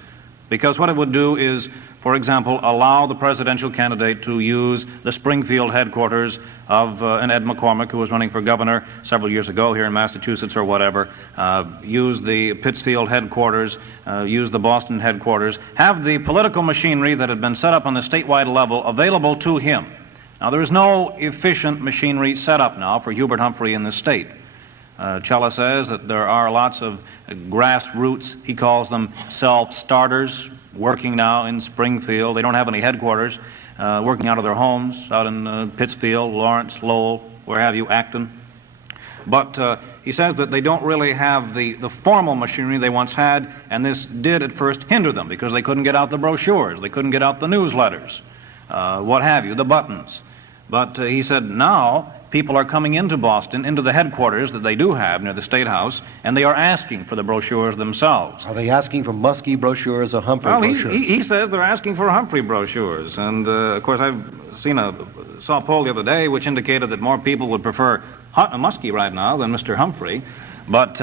because what it would do is, for example, allow the presidential candidate to use the Springfield headquarters of an Ed McCormick, who was running for governor several years ago here in Massachusetts or whatever, use the Pittsfield headquarters, use the Boston headquarters, have the political machinery that had been set up on the statewide level available to him. Now, there is no efficient machinery set up now for Hubert Humphrey in the state. Cella says that there are lots of grassroots, he calls them self-starters, working now in Springfield. They don't have any headquarters, working out of their homes, out in Pittsfield, Lawrence, Lowell, where have you, Acton. But he says that they don't really have the formal machinery they once had, and this did at first hinder them because they couldn't get out the brochures, they couldn't get out the newsletters, what have you, the buttons. But he said now people are coming into Boston, into the headquarters that they do have near the State House, and they are asking for the brochures themselves. Are they asking for Muskie brochures or Humphrey brochures? He says they're asking for Humphrey brochures. And, of course, I've saw a poll the other day which indicated that more people would prefer Muskie right now than Mr. Humphrey. But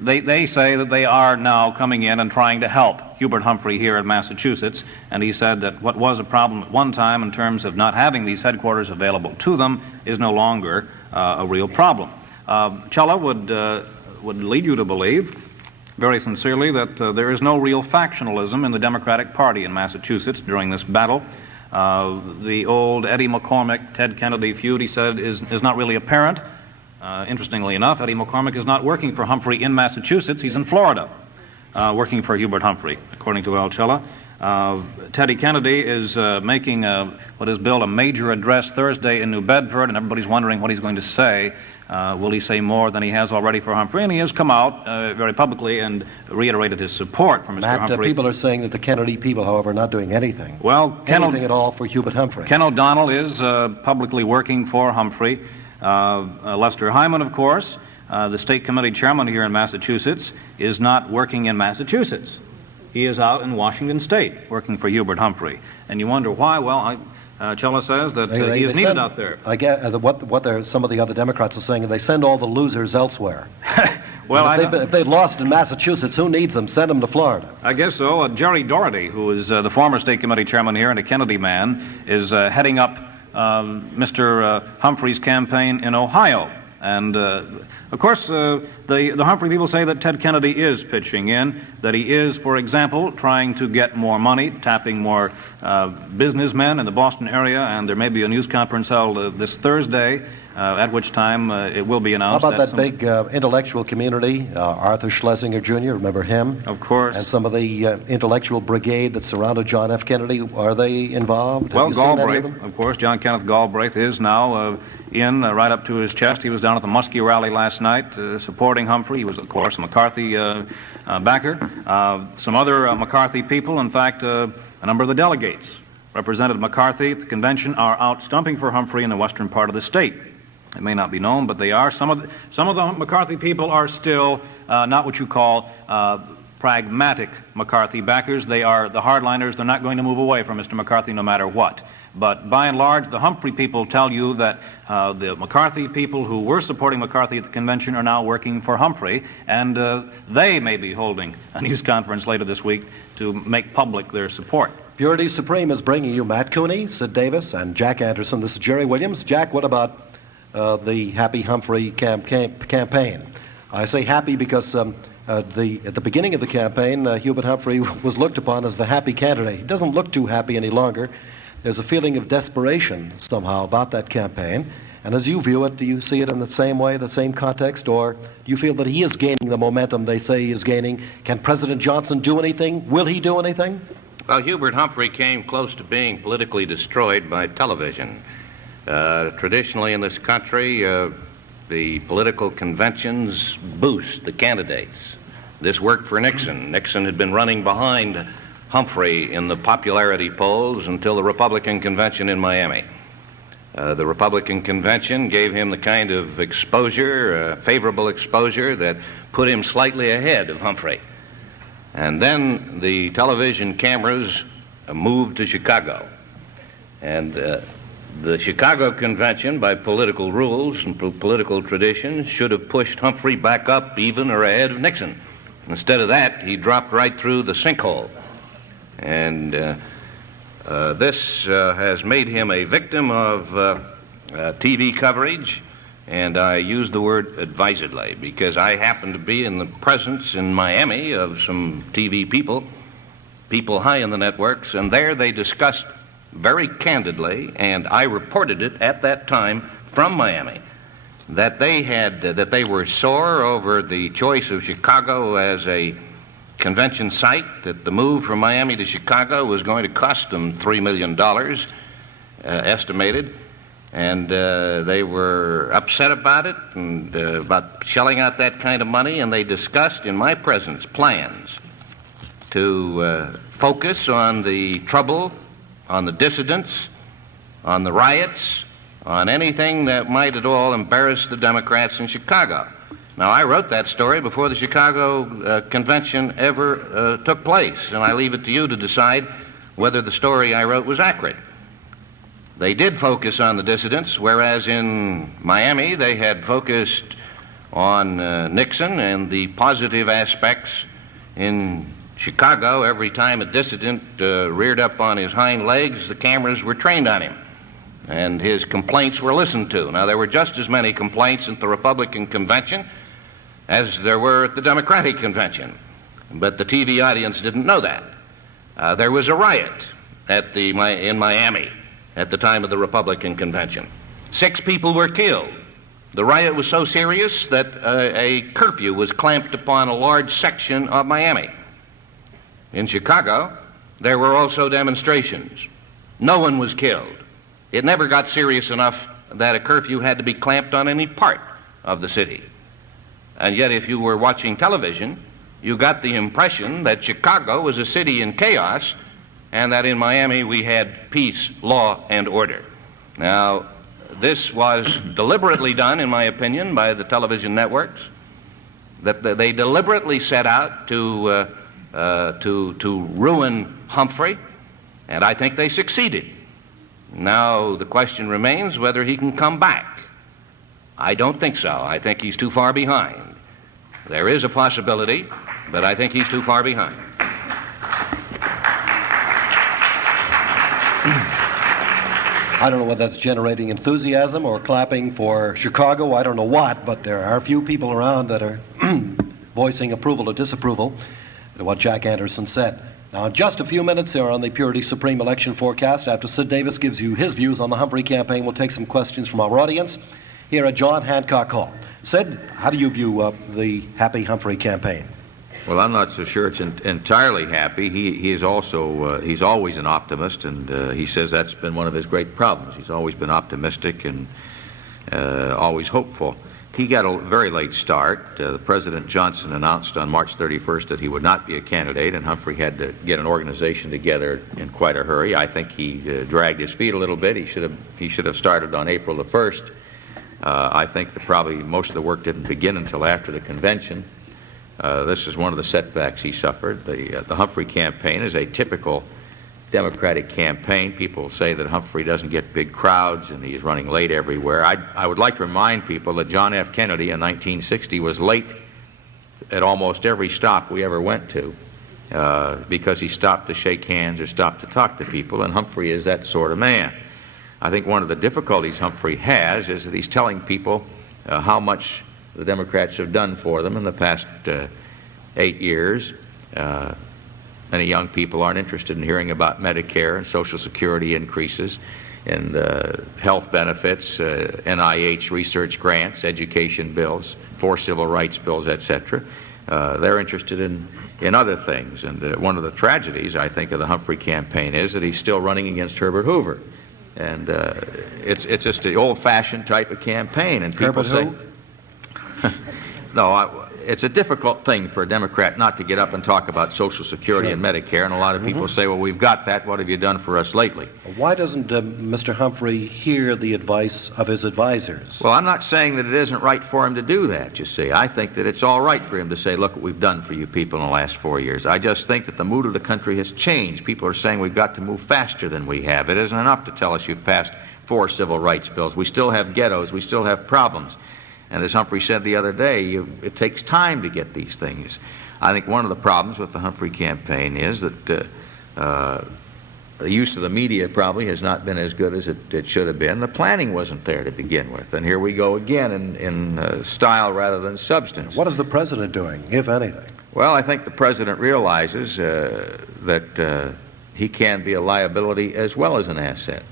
they say that they are now coming in and trying to help Hubert Humphrey here in Massachusetts. And he said that what was a problem at one time in terms of not having these headquarters available to them is no longer a real problem. Cella would would lead you to believe, very sincerely, that there is no real factionalism in the Democratic Party in Massachusetts during this battle. The old Eddie McCormick, Ted Kennedy feud, he said, is not really apparent. Interestingly enough, Eddie McCormick is not working for Humphrey in Massachusetts. He's in Florida, working for Hubert Humphrey, according to Alcella. Teddy Kennedy is making what is billed a major address Thursday in New Bedford, and everybody's wondering what he's going to say. Will he say more than he has already for Humphrey? And he has come out very publicly and reiterated his support for Mr. Matt, Humphrey. people are saying that the Kennedy people, however, are not doing anything. Well, anything at all for Hubert Humphrey. Ken O'Donnell is publicly working for Humphrey. Lester Hyman, of course, the state committee chairman here in Massachusetts, is not working in Massachusetts. He is out in Washington State working for Hubert Humphrey. And you wonder why? Well, Chella says that he is needed out there. I get what some of the other Democrats are saying, they send all the losers elsewhere. Well, if they lost in Massachusetts, who needs them? Send them to Florida. I guess so. Jerry Doherty, who is the former state committee chairman here and a Kennedy man, is heading up Mr. Humphrey's campaign in Ohio. And, of course, the Humphrey people say that Ted Kennedy is pitching in, that he is, for example, trying to get more money, tapping more businessmen in the Boston area, and there may be a news conference held this Thursday, at which time it will be announced. How about that big intellectual community, Arthur Schlesinger Jr., remember him? Of course. And some of the intellectual brigade that surrounded John F. Kennedy, are they involved? Well, Galbraith, of course, John Kenneth Galbraith is now in right up to his chest. He was down at the Muskie rally last night supporting Humphrey. He was, of course, a McCarthy backer. Some other McCarthy people, in fact, a number of the delegates represented McCarthy at the convention are out stumping for Humphrey in the western part of the state. It may not be known, but they are. Some of the McCarthy people are still not what you call pragmatic McCarthy backers. They are the hardliners. They're not going to move away from Mr. McCarthy no matter what. But by and large, the Humphrey people tell you that the McCarthy people who were supporting McCarthy at the convention are now working for Humphrey, and they may be holding a news conference later this week to make public their support. Purity Supreme is bringing you Matt Cooney, Sid Davis, and Jack Anderson. This is Jerry Williams. Jack, what about the Happy Humphrey campaign? I say happy because at the beginning of the campaign, Hubert Humphrey was looked upon as the happy candidate. He doesn't look too happy any longer. There's a feeling of desperation somehow about that campaign. And as you view it, do you see it in the same way, the same context, or do you feel that he is gaining the momentum they say he is gaining? Can President Johnson do anything? Will he do anything? Well, Hubert Humphrey came close to being politically destroyed by television. Traditionally in this country, the political conventions boost the candidates. This worked for Nixon. Nixon had been running behind Humphrey in the popularity polls until the Republican convention in Miami. The Republican convention gave him the kind of exposure, favorable exposure, that put him slightly ahead of Humphrey. And then the television cameras moved to Chicago. And the Chicago convention, by political rules and political traditions, should have pushed Humphrey back up even or ahead of Nixon. Instead of that, he dropped right through the sinkhole. And this has made him a victim of TV coverage, and I use the word advisedly because I happen to be in the presence in Miami of some TV people high in the networks, and there they discussed very candidly, and I reported it at that time from Miami, that they were sore over the choice of Chicago as a convention site, that the move from Miami to Chicago was going to cost them $3 million, estimated, and they were upset about it and about shelling out that kind of money, and they discussed in my presence plans to focus on the trouble, on the dissidents, on the riots, on anything that might at all embarrass the Democrats in Chicago. Now, I wrote that story before the Chicago convention ever took place, and I leave it to you to decide whether the story I wrote was accurate. They did focus on the dissidents, whereas in Miami they had focused on Nixon and the positive aspects. In Chicago, every time a dissident reared up on his hind legs, the cameras were trained on him, and his complaints were listened to. Now, there were just as many complaints at the Republican convention as there were at the Democratic convention. But the TV audience didn't know that. There was a riot in Miami at the time of the Republican convention. 6 people were killed. The riot was so serious that a curfew was clamped upon a large section of Miami. In Chicago, there were also demonstrations. No one was killed. It never got serious enough that a curfew had to be clamped on any part of the city. And yet, if you were watching television, you got the impression that Chicago was a city in chaos and that in Miami we had peace, law, and order. Now, this was deliberately done, in my opinion, by the television networks, that they deliberately set out to ruin Humphrey, and I think they succeeded. Now, the question remains whether he can come back. I don't think so. I think he's too far behind. There is a possibility, but I think he's too far behind. I don't know whether that's generating enthusiasm or clapping for Chicago. I don't know what, but there are a few people around that are voicing approval or disapproval to what Jack Anderson said. Now, in just a few minutes here on the Purity Supreme election forecast, after Sid Davis gives you his views on the Humphrey campaign, we'll take some questions from our audience here at John Hancock Hall. Sid, how do you view the Happy Humphrey campaign? Well, I'm not so sure it's entirely happy. He is also, he's always an optimist, and he says that's been one of his great problems. He's always been optimistic and always hopeful. He got a very late start. President Johnson announced on March 31st that he would not be a candidate, and Humphrey had to get an organization together in quite a hurry. I think he dragged his feet a little bit. He should have started on April the 1st. I think that probably most of the work didn't begin until after the convention. This is one of the setbacks he suffered. The Humphrey campaign is a typical Democratic campaign. People say that Humphrey doesn't get big crowds and he's running late everywhere. I would like to remind people that John F. Kennedy in 1960 was late at almost every stop we ever went to because he stopped to shake hands or stopped to talk to people, and Humphrey is that sort of man. I think one of the difficulties Humphrey has is that he's telling people how much the Democrats have done for them in the past 8 years. Many young people aren't interested in hearing about Medicare and Social Security increases and health benefits, NIH research grants, education bills, 4 civil rights bills, etc. They're interested in other things. And one of the tragedies, I think, of the Humphrey campaign is that he's still running against Herbert Hoover. And it's just the old-fashioned type of campaign. And people say, no, it's a difficult thing for a Democrat not to get up and talk about Social Security and Medicare, and a lot of people say, well, we've got that. What have you done for us lately? Why doesn't Mr. Humphrey hear the advice of his advisors? Well, I'm not saying that it isn't right for him to do that, you see. I think that it's all right for him to say, look what we've done for you people in the last 4 years. I just think that the mood of the country has changed. People are saying we've got to move faster than we have. It isn't enough to tell us you've passed 4 civil rights bills. We still have ghettos. We still have problems. And as Humphrey said the other day, it takes time to get these things. I think one of the problems with the Humphrey campaign is that the use of the media probably has not been as good as it should have been. The planning wasn't there to begin with. And here we go again in style rather than substance. What is the president doing, if anything? Well, I think the president realizes that he can be a liability as well as an asset,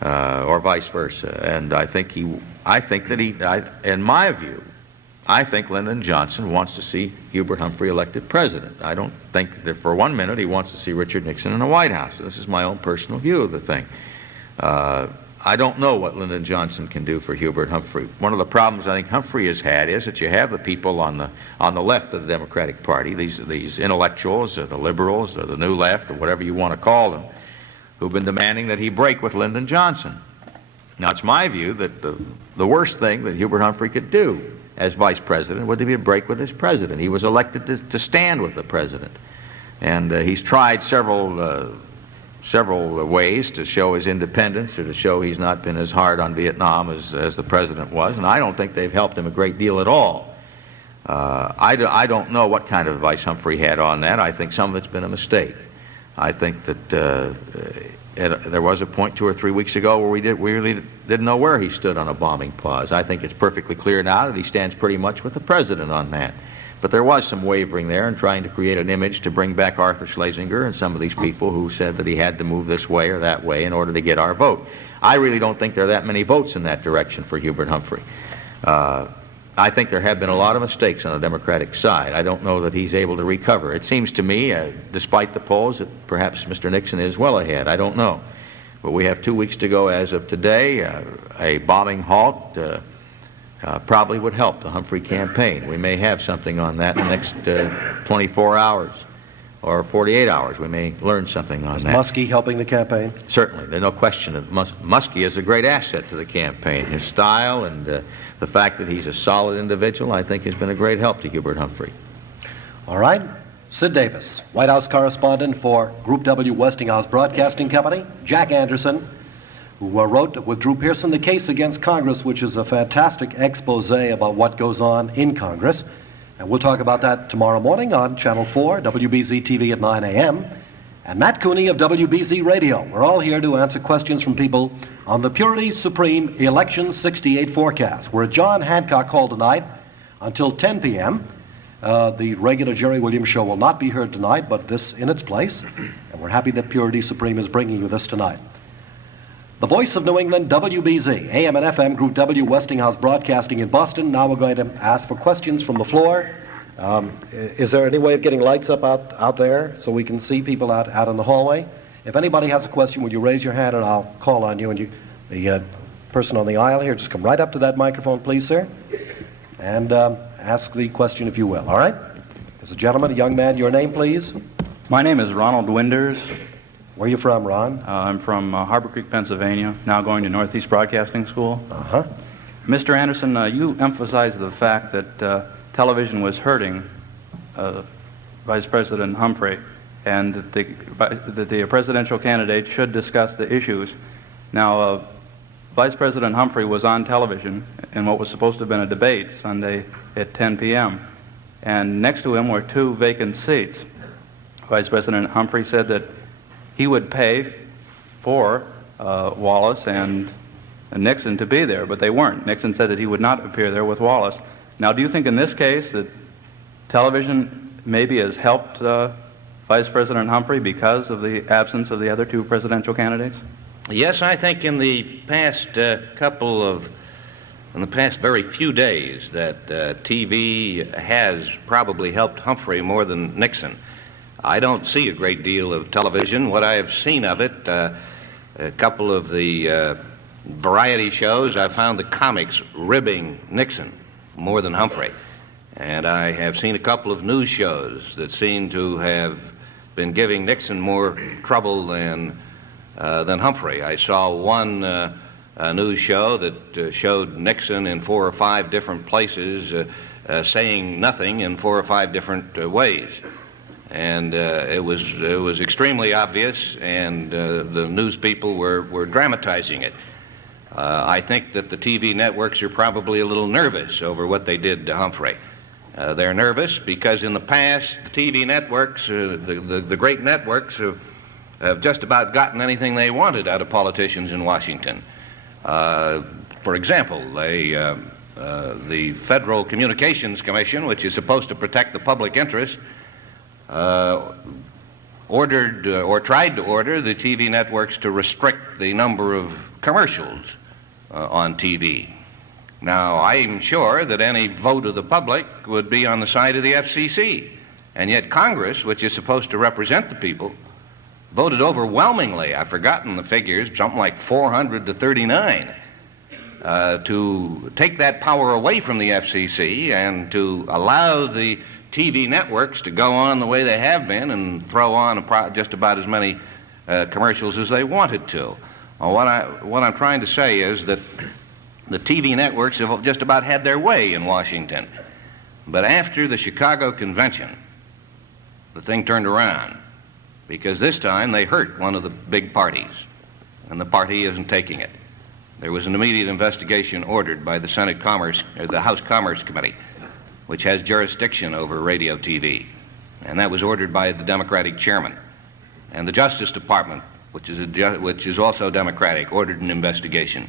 or vice versa. And I think that in my view, I think Lyndon Johnson wants to see Hubert Humphrey elected president. I don't think that for 1 minute he wants to see Richard Nixon in the White House. This is my own personal view of the thing. I don't know what Lyndon Johnson can do for Hubert Humphrey. One of the problems I think Humphrey has had is that you have the people on the left of the Democratic Party, these intellectuals, or the liberals, or the New Left, or whatever you want to call them, who've been demanding that he break with Lyndon Johnson. Now, it's my view that the worst thing that Hubert Humphrey could do as vice president would be to break with his president. He was elected to stand with the president. And he's tried several ways to show his independence or to show he's not been as hard on Vietnam as the president was, and I don't think they've helped him a great deal at all. I don't know what kind of advice Humphrey had on that. I think some of it's been a mistake. I think that there was a point 2 or 3 weeks ago where we really didn't know where he stood on a bombing pause. I think it's perfectly clear now that he stands pretty much with the president on that. But there was some wavering there in trying to create an image to bring back Arthur Schlesinger and some of these people who said that he had to move this way or that way in order to get our vote. I really don't think there are that many votes in that direction for Hubert Humphrey. I think there have been a lot of mistakes on the Democratic side. I don't know that he's able to recover. It seems to me, despite the polls, that perhaps Mr. Nixon is well ahead. I don't know. But we have 2 weeks to go as of today. A bombing halt probably would help the Humphrey campaign. We may have something on that in the next 24 hours or 48 hours. We may learn something on that. Is Muskie helping the campaign? Certainly. There's no question that Muskie is a great asset to the campaign. His style and the fact that he's a solid individual, I think, has been a great help to Hubert Humphrey. All right. Sid Davis, White House correspondent for Group W Westinghouse Broadcasting Company. Jack Anderson, who wrote with Drew Pearson The Case Against Congress, which is a fantastic expose about what goes on in Congress. And we'll talk about that tomorrow morning on Channel 4, WBZ TV at 9 a.m. And Matt Cooney of WBZ Radio. We're all here to answer questions from people on the Purity Supreme Election 68 forecast. We're at John Hancock Hall tonight until 10 p.m. The regular Jerry Williams show will not be heard tonight, but this in its place. And we're happy that Purity Supreme is bringing you this tonight. The Voice of New England, WBZ, AM and FM, Group W, Westinghouse Broadcasting in Boston. Now we're going to ask for questions from the floor. Is there any way of getting lights up out there so we can see people out in the hallway? If anybody has a question, would you raise your hand and I'll call on you? And the person on the aisle here, just come right up to that microphone, please, sir, and ask the question if you will. All right? There's a gentleman, a young man. Your name, please? My name is Ronald Winders. Where are you from, Ron? I'm from Harbor Creek, Pennsylvania, now going to Northeast Broadcasting School. Uh-huh. Mr. Anderson, you emphasized the fact that television was hurting Vice President Humphrey and that the presidential candidate should discuss the issues. Now, Vice President Humphrey was on television in what was supposed to have been a debate Sunday at 10 p.m., and next to him were 2 vacant seats. Vice President Humphrey said that he would pay for Wallace and Nixon to be there, but they weren't. Nixon said that he would not appear there with Wallace. Now, do you think in this case that television maybe has helped Vice President Humphrey because of the absence of the other 2 presidential candidates? Yes, I think in the past very few days that TV has probably helped Humphrey more than Nixon. I don't see a great deal of television. What I have seen of it, a couple of the variety shows, I found the comics ribbing Nixon more than Humphrey. And I have seen a couple of news shows that seem to have been giving Nixon more trouble than Humphrey. I saw one news show that showed Nixon in 4 or 5 different places saying nothing in 4 or 5 different ways. And it was extremely obvious, and the news people were dramatizing it. I think that the TV networks are probably a little nervous over what they did to Humphrey. They're nervous because in the past, the TV networks, the great networks, have just about gotten anything they wanted out of politicians in Washington. For example, the Federal Communications Commission, which is supposed to protect the public interest, ordered or tried to order the TV networks to restrict the number of commercials on TV. Now, I'm sure that any vote of the public would be on the side of the FCC, and yet Congress, which is supposed to represent the people, voted overwhelmingly, I've forgotten the figures, something like 400 to 39, to take that power away from the FCC and to allow the TV networks to go on the way they have been and throw on just about as many commercials as they wanted to. Well, what I'm trying to say is that the TV networks have just about had their way in Washington. But after the Chicago Convention, the thing turned around, because this time they hurt one of the big parties, and the party isn't taking it. There was an immediate investigation ordered by the the House Commerce Committee, which has jurisdiction over radio TV, and that was ordered by the Democratic chairman. And the Justice Department, which is also Democratic, ordered an investigation.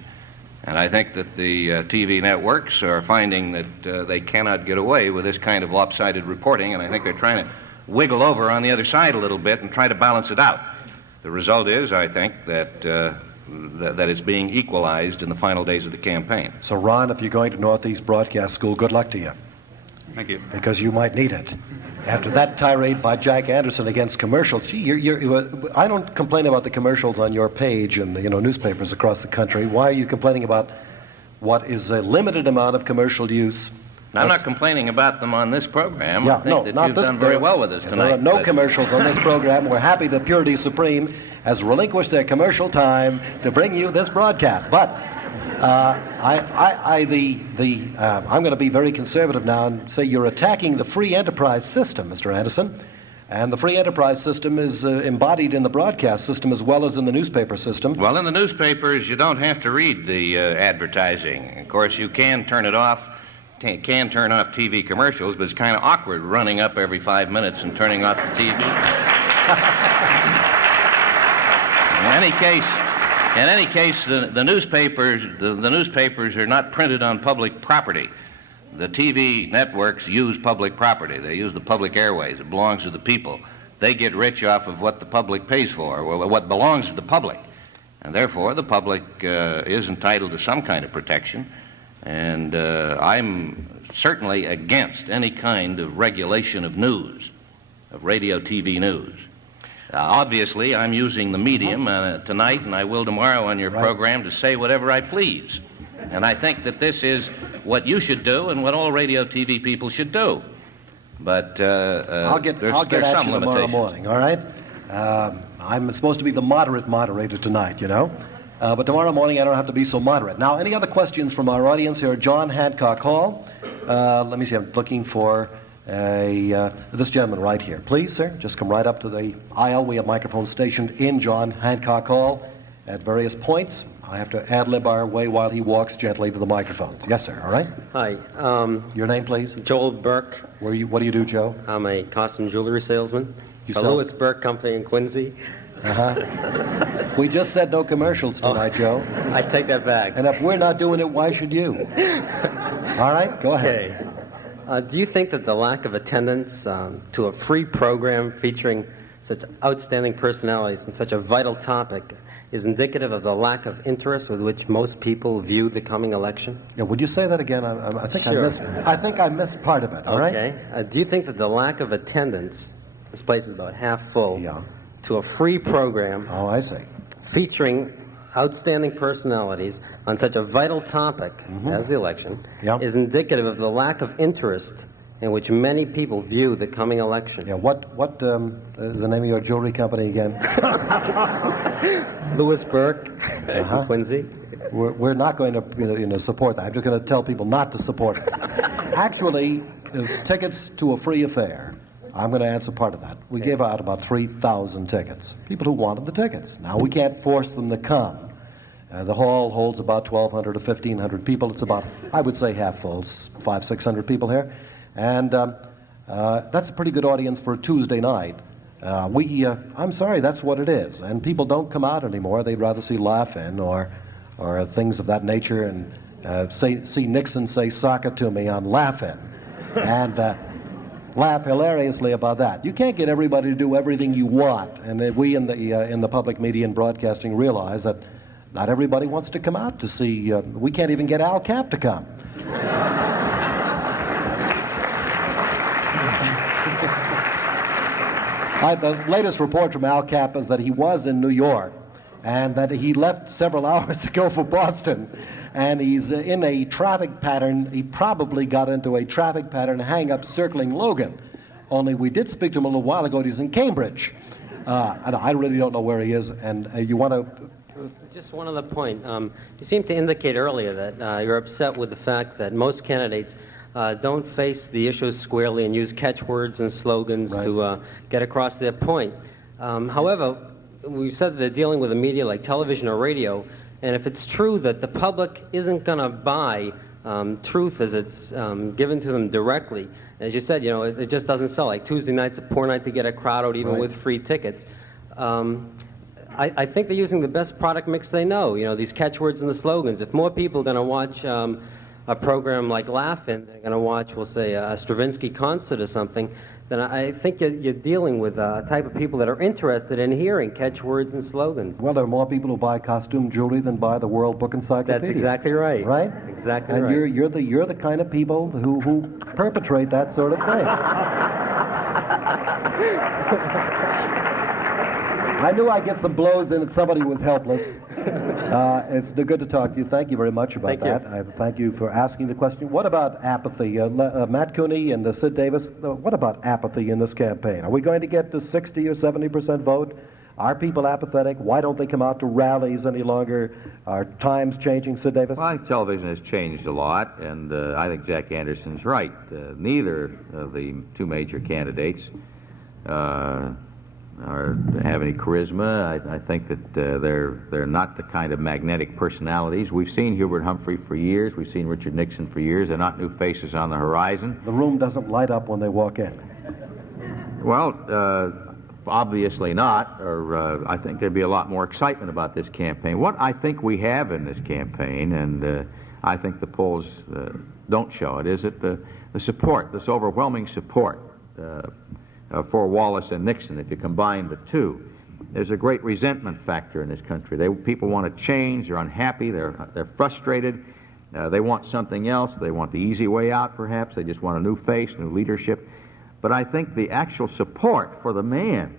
And I think that the TV networks are finding that they cannot get away with this kind of lopsided reporting, and I think they're trying to wiggle over on the other side a little bit and try to balance it out. The result is, I think, that it's being equalized in the final days of the campaign. So, Ron, if you're going to Northeast Broadcast School, good luck to you. Thank you. Because you might need it. After that tirade by Jack Anderson against commercials, gee, I don't complain about the commercials on your page and newspapers across the country. Why are you complaining about what is a limited amount of commercial use? I'm not complaining about them on this program. Yeah, I think that you've done very well with us tonight. There are no commercials on this program. We're happy that Purity Supreme has relinquished their commercial time to bring you this broadcast. But I'm going to be very conservative now and say you're attacking the free enterprise system, Mr. Anderson. And the free enterprise system is embodied in the broadcast system as well as in the newspaper system. Well, in the newspapers, you don't have to read the advertising. Of course, you can turn it off. Can turn off TV commercials, but it's kind of awkward running up every 5 minutes and turning off the TV. In any case, the newspapers are not printed on public property. The TV networks use public property. They use the public airways. It belongs to the people. They get rich off of what the public pays for, or what belongs to the public, and therefore the public is entitled to some kind of protection. And I'm certainly against any kind of regulation of news, of radio, TV news. Obviously, I'm using the medium tonight, and I will tomorrow on your program, to say whatever I please. And I think that this is what you should do and what all radio, TV people should do. But I'll get there's at some you tomorrow limitations. morning, all right? I'm supposed to be the moderate moderator tonight, but tomorrow morning I don't have to be so moderate. Now, any other questions from our audience here at John Hancock Hall? Let me see, I'm looking for this gentleman right here. Please, sir, just come right up to the aisle. We have microphones stationed in John Hancock Hall at various points. I have to ad-lib our way while he walks gently to the microphones. Yes, sir, all right? Hi. Your name, please? Joel Burke. What do you do, Joe? I'm a costume jewelry salesman. You for sell? Lewis Burke Company in Quincy. We just said no commercials tonight, Joe. I take that back. And if we're not doing it, why should you? All right, go ahead. Okay. Do you think that the lack of attendance to a free program featuring such outstanding personalities and such a vital topic is indicative of the lack of interest with which most people view the coming election? Yeah, would you say that again? I think Sure. I think I missed part of it. All right. Okay. Do you think that the lack of attendance, this place is about half full, Yeah. to a free program Oh, I see. featuring outstanding personalities on such a vital topic as the election Yep. is indicative of the lack of interest in which many people view the coming election? Yeah. What is the name of your jewelry company again? Lewis Burke in Quincy. We're not going to support that. I'm just going to tell people not to support it. Actually, tickets to a free affair. I'm going to answer part of that. We gave out about 3,000 tickets. People who wanted the tickets. Now, we can't force them to come. The hall holds about 1,200 to 1,500 people. It's about, I would say, half full. It's 500-600 people here. And that's a pretty good audience for a Tuesday night. I'm sorry, that's what it is. And people don't come out anymore. They'd rather see Laugh-In or things of that nature and see Nixon say "sock it to me" on Laugh-In. And laugh hilariously about that. You can't get everybody to do everything you want, and we in the public media and broadcasting realize that not everybody wants to come out to see. We can't even get Al Cap to come. The latest report from Al Cap is that he was in New York, and that he left several hours to go for Boston. And he's in a traffic pattern. He probably got into a traffic pattern hang-up circling Logan. Only we did speak to him a little while ago. He's in Cambridge. And I really don't know where he is. And you want to... Just one other point. You seemed to indicate earlier that you're upset with the fact that most candidates don't face the issues squarely and use catchwords and slogans to get across their point. However, we've said that they're dealing with a media like television or radio, and if it's true that the public isn't going to buy truth as it's given to them directly, as you said, it just doesn't sell. Like Tuesday night's a poor night to get a crowd out, even with free tickets. I think they're using the best product mix they know. You know, these catchwords and the slogans. If more people are going to watch a program like Laugh-In, they're going to watch, we'll say, a Stravinsky concert or something, then I think you're dealing with a type of people that are interested in hearing catchwords and slogans. Well, there are more people who buy costume jewelry than buy the World Book Encyclopedia. That's exactly right. Right? Exactly and right. And you're the kind of people who perpetrate that sort of thing. I knew I'd get some blows in that somebody was helpless. It's good to talk to you. Thank you very much about that. I thank you for asking the question. What about apathy? Matt Cooney and Sid Davis, what about apathy in this campaign? Are we going to get to 60 or 70% vote? Are people apathetic? Why don't they come out to rallies any longer? Are times changing, Sid Davis? Well, I think television has changed a lot, and I think Jack Anderson's right. Neither of the two major candidates have any charisma. I think that they're not the kind of magnetic personalities. We've seen Hubert Humphrey for years. We've seen Richard Nixon for years. They're not new faces on the horizon. The room doesn't light up when they walk in. Well, obviously not, or I think there'd be a lot more excitement about this campaign. What I think we have in this campaign, and I think the polls don't show it, is that the support, this overwhelming support for Wallace and Nixon, if you combine the two. There's a great resentment factor in this country. People want to change, they're unhappy, they're frustrated, they want something else, they want the easy way out perhaps, they just want a new face, new leadership. But I think the actual support for the man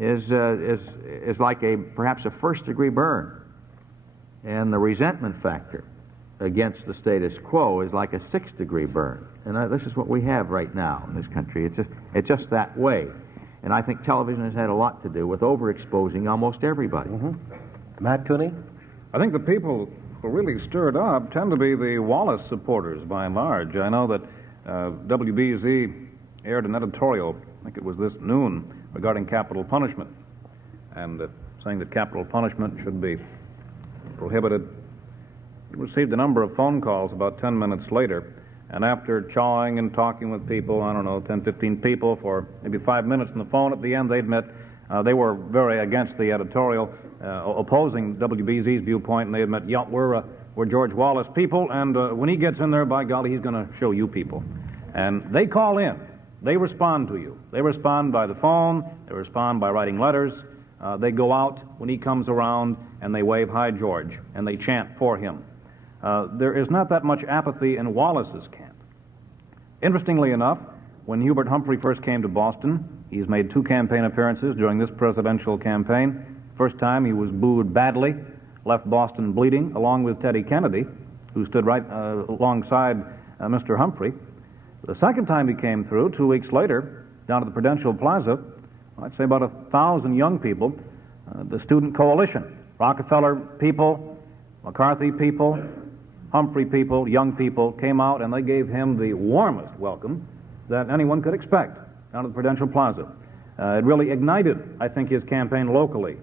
is like perhaps a first-degree burn. And the resentment factor against the status quo is like a 6th-degree burn. And this is what we have right now in this country. It's just that way. And I think television has had a lot to do with overexposing almost everybody. Matt Cooney? I think the people who really stirred up tend to be the Wallace supporters, by and large. I know that WBZ aired an editorial, I think it was this noon, regarding capital punishment, and saying that capital punishment should be prohibited. He received a number of phone calls about 10 minutes later, and after chawing and talking with people, I don't know, 10, 15 people for maybe 5 minutes on the phone, at the end they admit they were very against the editorial, opposing WBZ's viewpoint, and they admit, yeah, we're George Wallace people, and when he gets in there, by golly, he's going to show you people. And they call in. They respond to you. They respond by the phone. They respond by writing letters. They go out when he comes around, and they wave, "Hi, George," and they chant for him. There is not that much apathy in Wallace's camp. Interestingly enough, when Hubert Humphrey first came to Boston, he's made 2 campaign appearances during this presidential campaign. First time he was booed badly, left Boston bleeding, along with Teddy Kennedy, who stood right alongside Mr. Humphrey. The second time he came through, 2 weeks later, down at the Prudential Plaza, I'd say about 1,000 young people, the Student Coalition, Rockefeller people, McCarthy people, Humphrey people, young people, came out and they gave him the warmest welcome that anyone could expect down at the Prudential Plaza. It really ignited, I think, his campaign locally.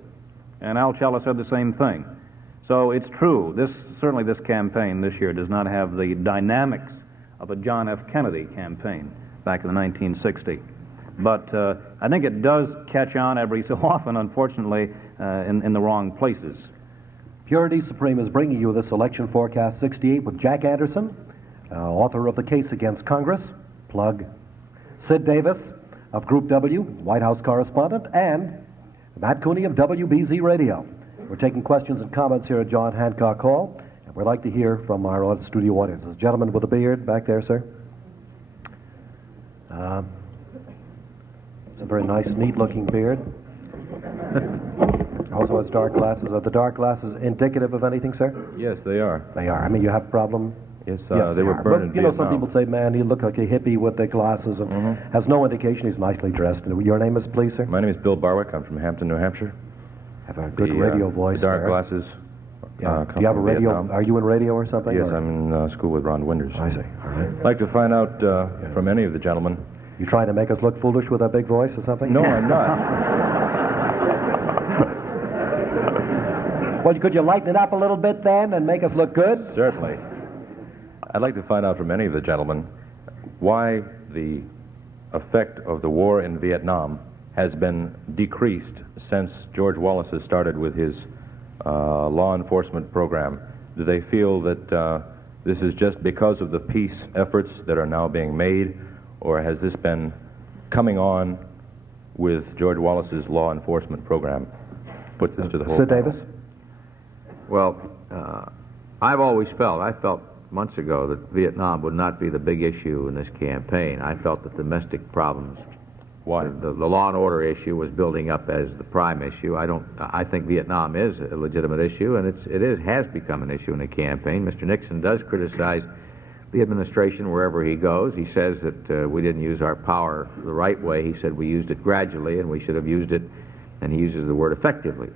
And Al Cella said the same thing. So it's true, certainly this campaign this year does not have the dynamics of a John F. Kennedy campaign back in the 1960s. But I think it does catch on every so often, unfortunately, in the wrong places. Purity Supreme is bringing you this election forecast 68 with Jack Anderson, author of The Case Against Congress, plug, Sid Davis of Group W, White House correspondent, and Matt Cooney of WBZ Radio. We're taking questions and comments here at John Hancock Hall, and we'd like to hear from our studio audience. This gentleman with the beard back there, sir. It's a very nice, neat-looking beard. Also has dark glasses. Are the dark glasses indicative of anything, sir? Yes, they are. They are. I mean, you have a problem? Yes, yes they were burned in Vietnam. Some people say, man, he looked like a hippie with the glasses and has no indication he's nicely dressed. Your name is, please, sir? My name is Bill Barwick. I'm from Hampton, New Hampshire. Have a good radio voice. The dark there. Glasses. Yeah. Do you have a radio? Vietnam. Are you in radio or something? Yes, or? I'm in school with Ron Winders. I see. All right. I'd like to find out from any of the gentlemen. You trying to make us look foolish with that big voice or something? No, I'm not. Well, could you lighten it up a little bit then and make us look good? Certainly. I'd like to find out from any of the gentlemen why the effect of the war in Vietnam has been decreased since George Wallace has started with his law enforcement program? Do they feel that this is just because of the peace efforts that are now being made, or has this been coming on with George Wallace's law enforcement program? Put this to the whole. Sid Davis? Well, I felt months ago that Vietnam would not be the big issue in this campaign. I felt that domestic problems, Why? the law and order issue was building up as the prime issue. I think Vietnam is a legitimate issue, and it has become an issue in the campaign. Mr. Nixon does criticize the administration wherever he goes. He says that we didn't use our power the right way. He said we used it gradually, and we should have used it, and he uses the word effectively.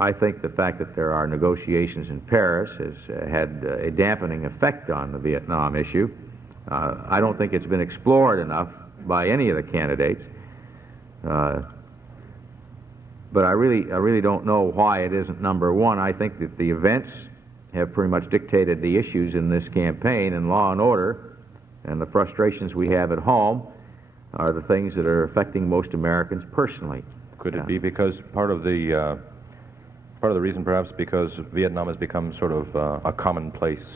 I think the fact that there are negotiations in Paris has had a dampening effect on the Vietnam issue. I don't think it's been explored enough by any of the candidates. But I really don't know why it isn't number one. I think that the events have pretty much dictated the issues in this campaign, and law and order and the frustrations we have at home are the things that are affecting most Americans personally. Could it be because part of the reason, perhaps, because Vietnam has become sort of a commonplace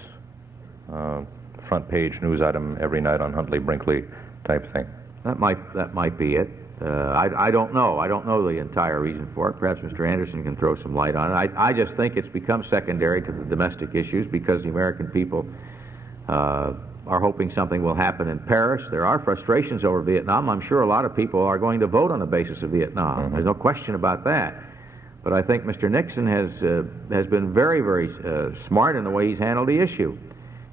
front page news item every night on Huntley Brinkley type thing? That might be it. I don't know. I don't know the entire reason for it. Perhaps Mr. Anderson can throw some light on it. I just think it's become secondary to the domestic issues because the American people are hoping something will happen in Paris. There are frustrations over Vietnam. I'm sure a lot of people are going to vote on the basis of Vietnam. Mm-hmm. There's no question about that. But I think Mr. Nixon has been very, very smart in the way he's handled the issue.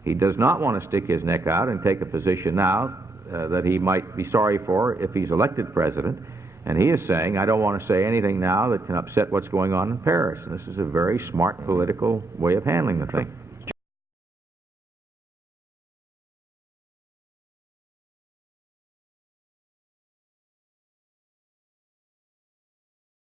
He does not want to stick his neck out and take a position now that he might be sorry for if he's elected president. And he is saying, I don't want to say anything now that can upset what's going on in Paris. And this is a very smart political way of handling the thing.